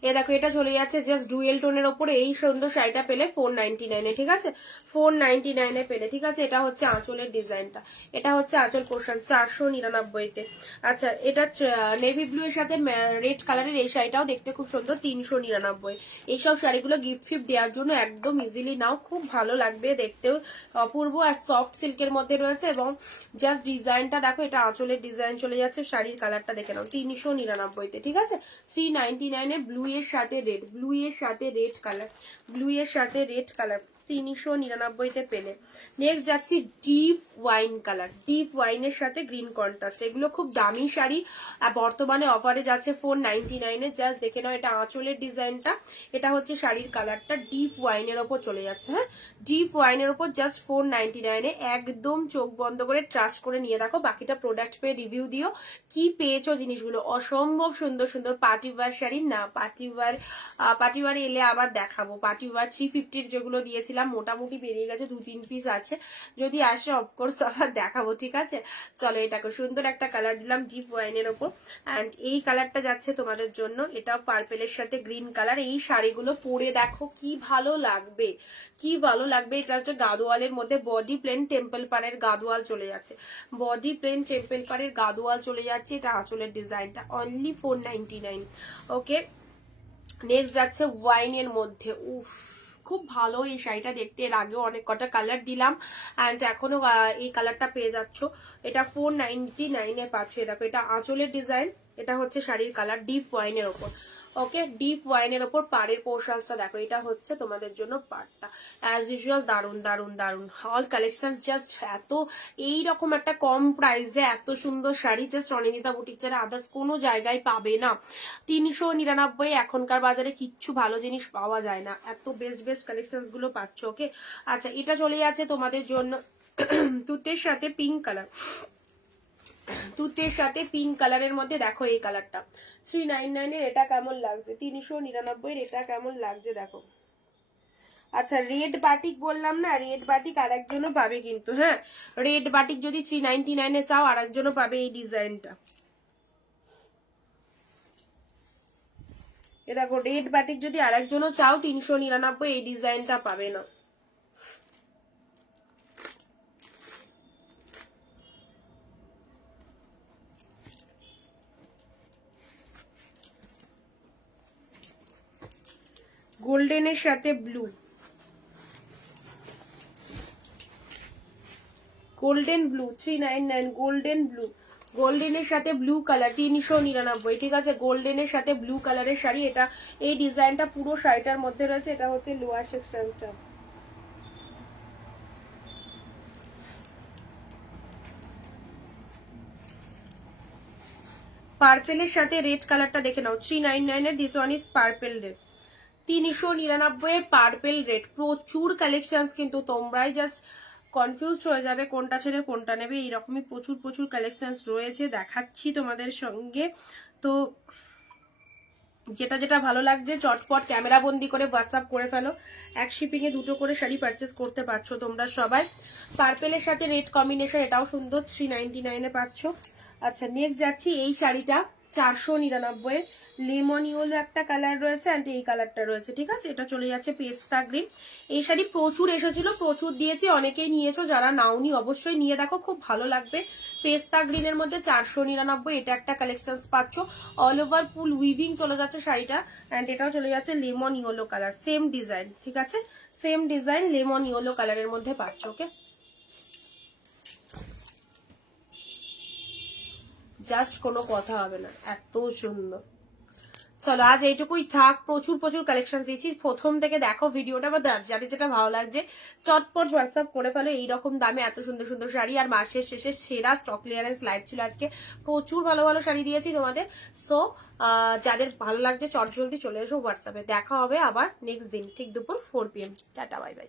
এ দেখো এটা চলে যাচ্ছে জাস্ট ডুয়েল টোনের ওপরে, এই সুন্দর শাড়িটা পেলে 499 এ, ঠিক আছে 499 এ পেলে, ঠিক আছে। এটা হচ্ছে আঁচলের ডিজাইনটা, এটা হচ্ছে আঁচল পোর্শন 499 তে। আচ্ছা এটা নেভি ব্লু এর সাথে রেড কালারের এই শাড়িটাও দেখতে খুব সুন্দর, 399। এইসব শাড়িগুলো গিফট ফিফট দেওয়ার জন্য একদম ইজিলি নাও, খুব ভালো লাগবে দেখতেও, অপূর্ব আর সফট সিল্কের মধ্যে রয়েছে। এবং জাস্ট ডিজাইনটা দেখো, এটা আঁচলের ডিজাইন চলে যাচ্ছে, শাড়ির কালারটা দেখে নাও 399 তে, ঠিক আছে। 399 এ ব্লু এর সাথে রেড, ব্লু এর সাথে রেড কালার, ব্লু এর সাথে রেড কালার 399 তে পেলে। নেক্সট যাচ্ছি ডিপ ওয়াইন কালার, ডিপ ওয়াইনের সাথে গ্রিন কন্ট্রাস্ট, এগুলো খুব দামি শাড়ি, বর্তমানে অফারে যাচ্ছে 499 এ, জাস্ট দেখে নাও। এটা আঁচলের ডিজাইনটা, এটা হচ্ছে শাড়ির কালারটা, ডিপ ওয়াইনের ওপর চলে যাচ্ছে। হ্যাঁ, ডিপ ওয়াইনের ওপর জাস্ট 499 এ, একদম চোখ বন্ধ করে ট্রাস্ট করে নিয়ে রাখো। বাকিটা প্রোডাক্ট পেয়ে রিভিউ দিও কি পেয়েছো জিনিসগুলো, অসম্ভব সুন্দর সুন্দর পার্টি ওয়ার শাড়ি। না পার্টি ওয়ার এলে আবার দেখাবো, পার্টি ওয়ার 350 যেগুলো দিয়েছিলাম মোটামুটি বেরিয়ে গেছে, 2-3 পিস আছে, যদি আসে অফকোর্স আবার দেখাবো, ঠিক আছে। চলো এটাকে সুন্দর একটা কালার দিলাম ডিপ ওয়াইনের ওপর, অ্যান্ড এই কালারটা যাচ্ছে তোমাদের জন্য, এটা পার্পেলের সাথে গ্রিন কালার। এই শাড়িগুলো পরে দেখো কি ভালো লাগবে, কি ভালো লাগবে। এটা হচ্ছে গাদোয়ালের মধ্যে, বডি প্লেন টেম্পল পাড়ের গাদোয়াল চলে যাচ্ছে, বডি প্লেন টেম্পল পাড়ের গাদোয়াল চলে যাচ্ছে। এটা আঁচলের ডিজাইনটা অনলি 499। ওকে, নেক্সট যাচ্ছে ওয়াইনের মধ্যে, উফ খুব ভালো এই শাড়িটা দেখতে, এর আগেও অনেক কটা কালার দিলাম অ্যান্ড এখনো এই কালারটা পেয়ে যাচ্ছ। এটা 499 এ পাচ্ছ। দেখো এটা আঁচলের ডিজাইন, এটা হচ্ছে শাড়ির কালার ডিপ ওয়াইনের ওপর। ওকে, ডিপ ওয়াইনের ওপর পাড়ের পোর্শনসটা দেখো, এটা হচ্ছে তোমাদের জন্য পাড়টা। অ্যাজ ইউজুয়াল দারুন দারুন দারুন অল কালেকশন, জাস্ট এত এইরকম একটা কম প্রাইসে এত সুন্দর শাড়ি জাস্ট অনিন্দিতা বুটিক ছাড়া আদার্স কোনো জায়গায় পাবে না। 399 এখনকার বাজারে কিচ্ছু ভালো জিনিস পাওয়া যায় না, এত বেস্ট বেস্ট কালেকশন গুলো পাচ্ছ। ওকে, আচ্ছা এটা চলে যাচ্ছে তোমাদের জন্য তুতের সাথে পিঙ্ক কালার, তুতের সাথে পিঙ্ক কালারের মধ্যে দেখো এই কালারটা 399 এর, এটা কেমন লাগছে 399 এর, এটা কেমন লাগছে দেখো। আচ্ছা রেড বাটিক বললাম না, রেড বাটিক আরেকজনও পাবে কিন্তু, হ্যাঁ রেড বাটিক যদি 399 এ চাও আরেকজনও পাবে এই ডিজাইনটা। এ দেখো রেড বাটিক যদি আরেকজনও চাও 399 এই ডিজাইনটা পাবে না। গোল্ডেনের সাথে blue, golden blue 399, golden blue, গোল্ডেনের সাথে ব্লু কালার 399, ঠিক আছে। গোল্ডেনের সাথে ব্লু কালারের শাড়ি, এটা এই ডিজাইনটা পুরো শাড়িটার মধ্যে রয়েছে, এটা হচ্ছে লোয়ার সেকশনটা। পার্পেলের সাথে রেড কালারটা দেখে নাও 399 এর, this one is purple red, 399 এর পার্পেল রেড। প্রচুর কালেকশন, কিন্তু তোমরাই জাস্ট কনফিউজ হয়ে যাবে কোনটা ছেড়ে কোনটা নেবে, এইরকমই প্রচুর প্রচুর কালেকশন রয়েছে, দেখাচ্ছি তোমাদের সঙ্গে। তো যেটা যেটা ভালো লাগছে চটপট ক্যামেরা বন্দি করে হোয়াটসঅ্যাপ করে ফেলো। এক শিপিংয়ে 2টো করে শাড়ি পারচেস করতে পারছো তোমরা সবাই। পার্পেলের সাথে রেড কম্বিনেশন, এটাও সুন্দর, 399 পাচ্ছ। আচ্ছা নেক্সট যাচ্ছি, এই শাড়িটা 499 এর, লেমন ইয়েলো একটা কালার রয়েছে অ্যান্ড এই কালারটা রয়েছে, ঠিক আছে। এটা চলে যাচ্ছে পেস্তা গ্রিন। এই শাড়ি প্রচুর এসেছিল, প্রচুর দিয়েছি, অনেকেই নিয়েছো, যারা নাওনি অবশ্যই নিয়ে দেখো, খুব ভালো লাগবে। পেস্তা গ্রিনের মধ্যে 499, এটা একটা কালেকশন পাচ্ছ। অল ওভার ফুল উইভিং চলে যাচ্ছে শাড়িটা অ্যান্ড এটাও চলে যাচ্ছে lemon yellow colour, same design, ঠিক আছে, সেম ডিজাইন লেমন ইয়েলো কালারের মধ্যে পাচ্ছ। ওকে, জাস্ট কোনো কথা হবে না, এত সুন্দর। চলো আজ এইটুকুই থাক, প্রচুর প্রচুর কালেকশন দিয়েছি, প্রথম থেকে দেখো ভিডিওটা, বা যাদের যেটা ভালো লাগছে চটপট হোয়াটসঅ্যাপ করে ফেলো। এইরকম দামে এত সুন্দর সুন্দর শাড়ি, আর মাসের শেষে সেরা স্টক ক্লিয়ারেন্স লাইভ ছিল আজকে, প্রচুর ভালো ভালো শাড়ি দিয়েছি তোমাদের। সো যাদের ভালো লাগছে চট জলদি চলে এসো হোয়াটসঅ্যাপে, দেখা হবে আবার নেক্সট দিন ঠিক দুপুর 4 PM। Tata, bye bye.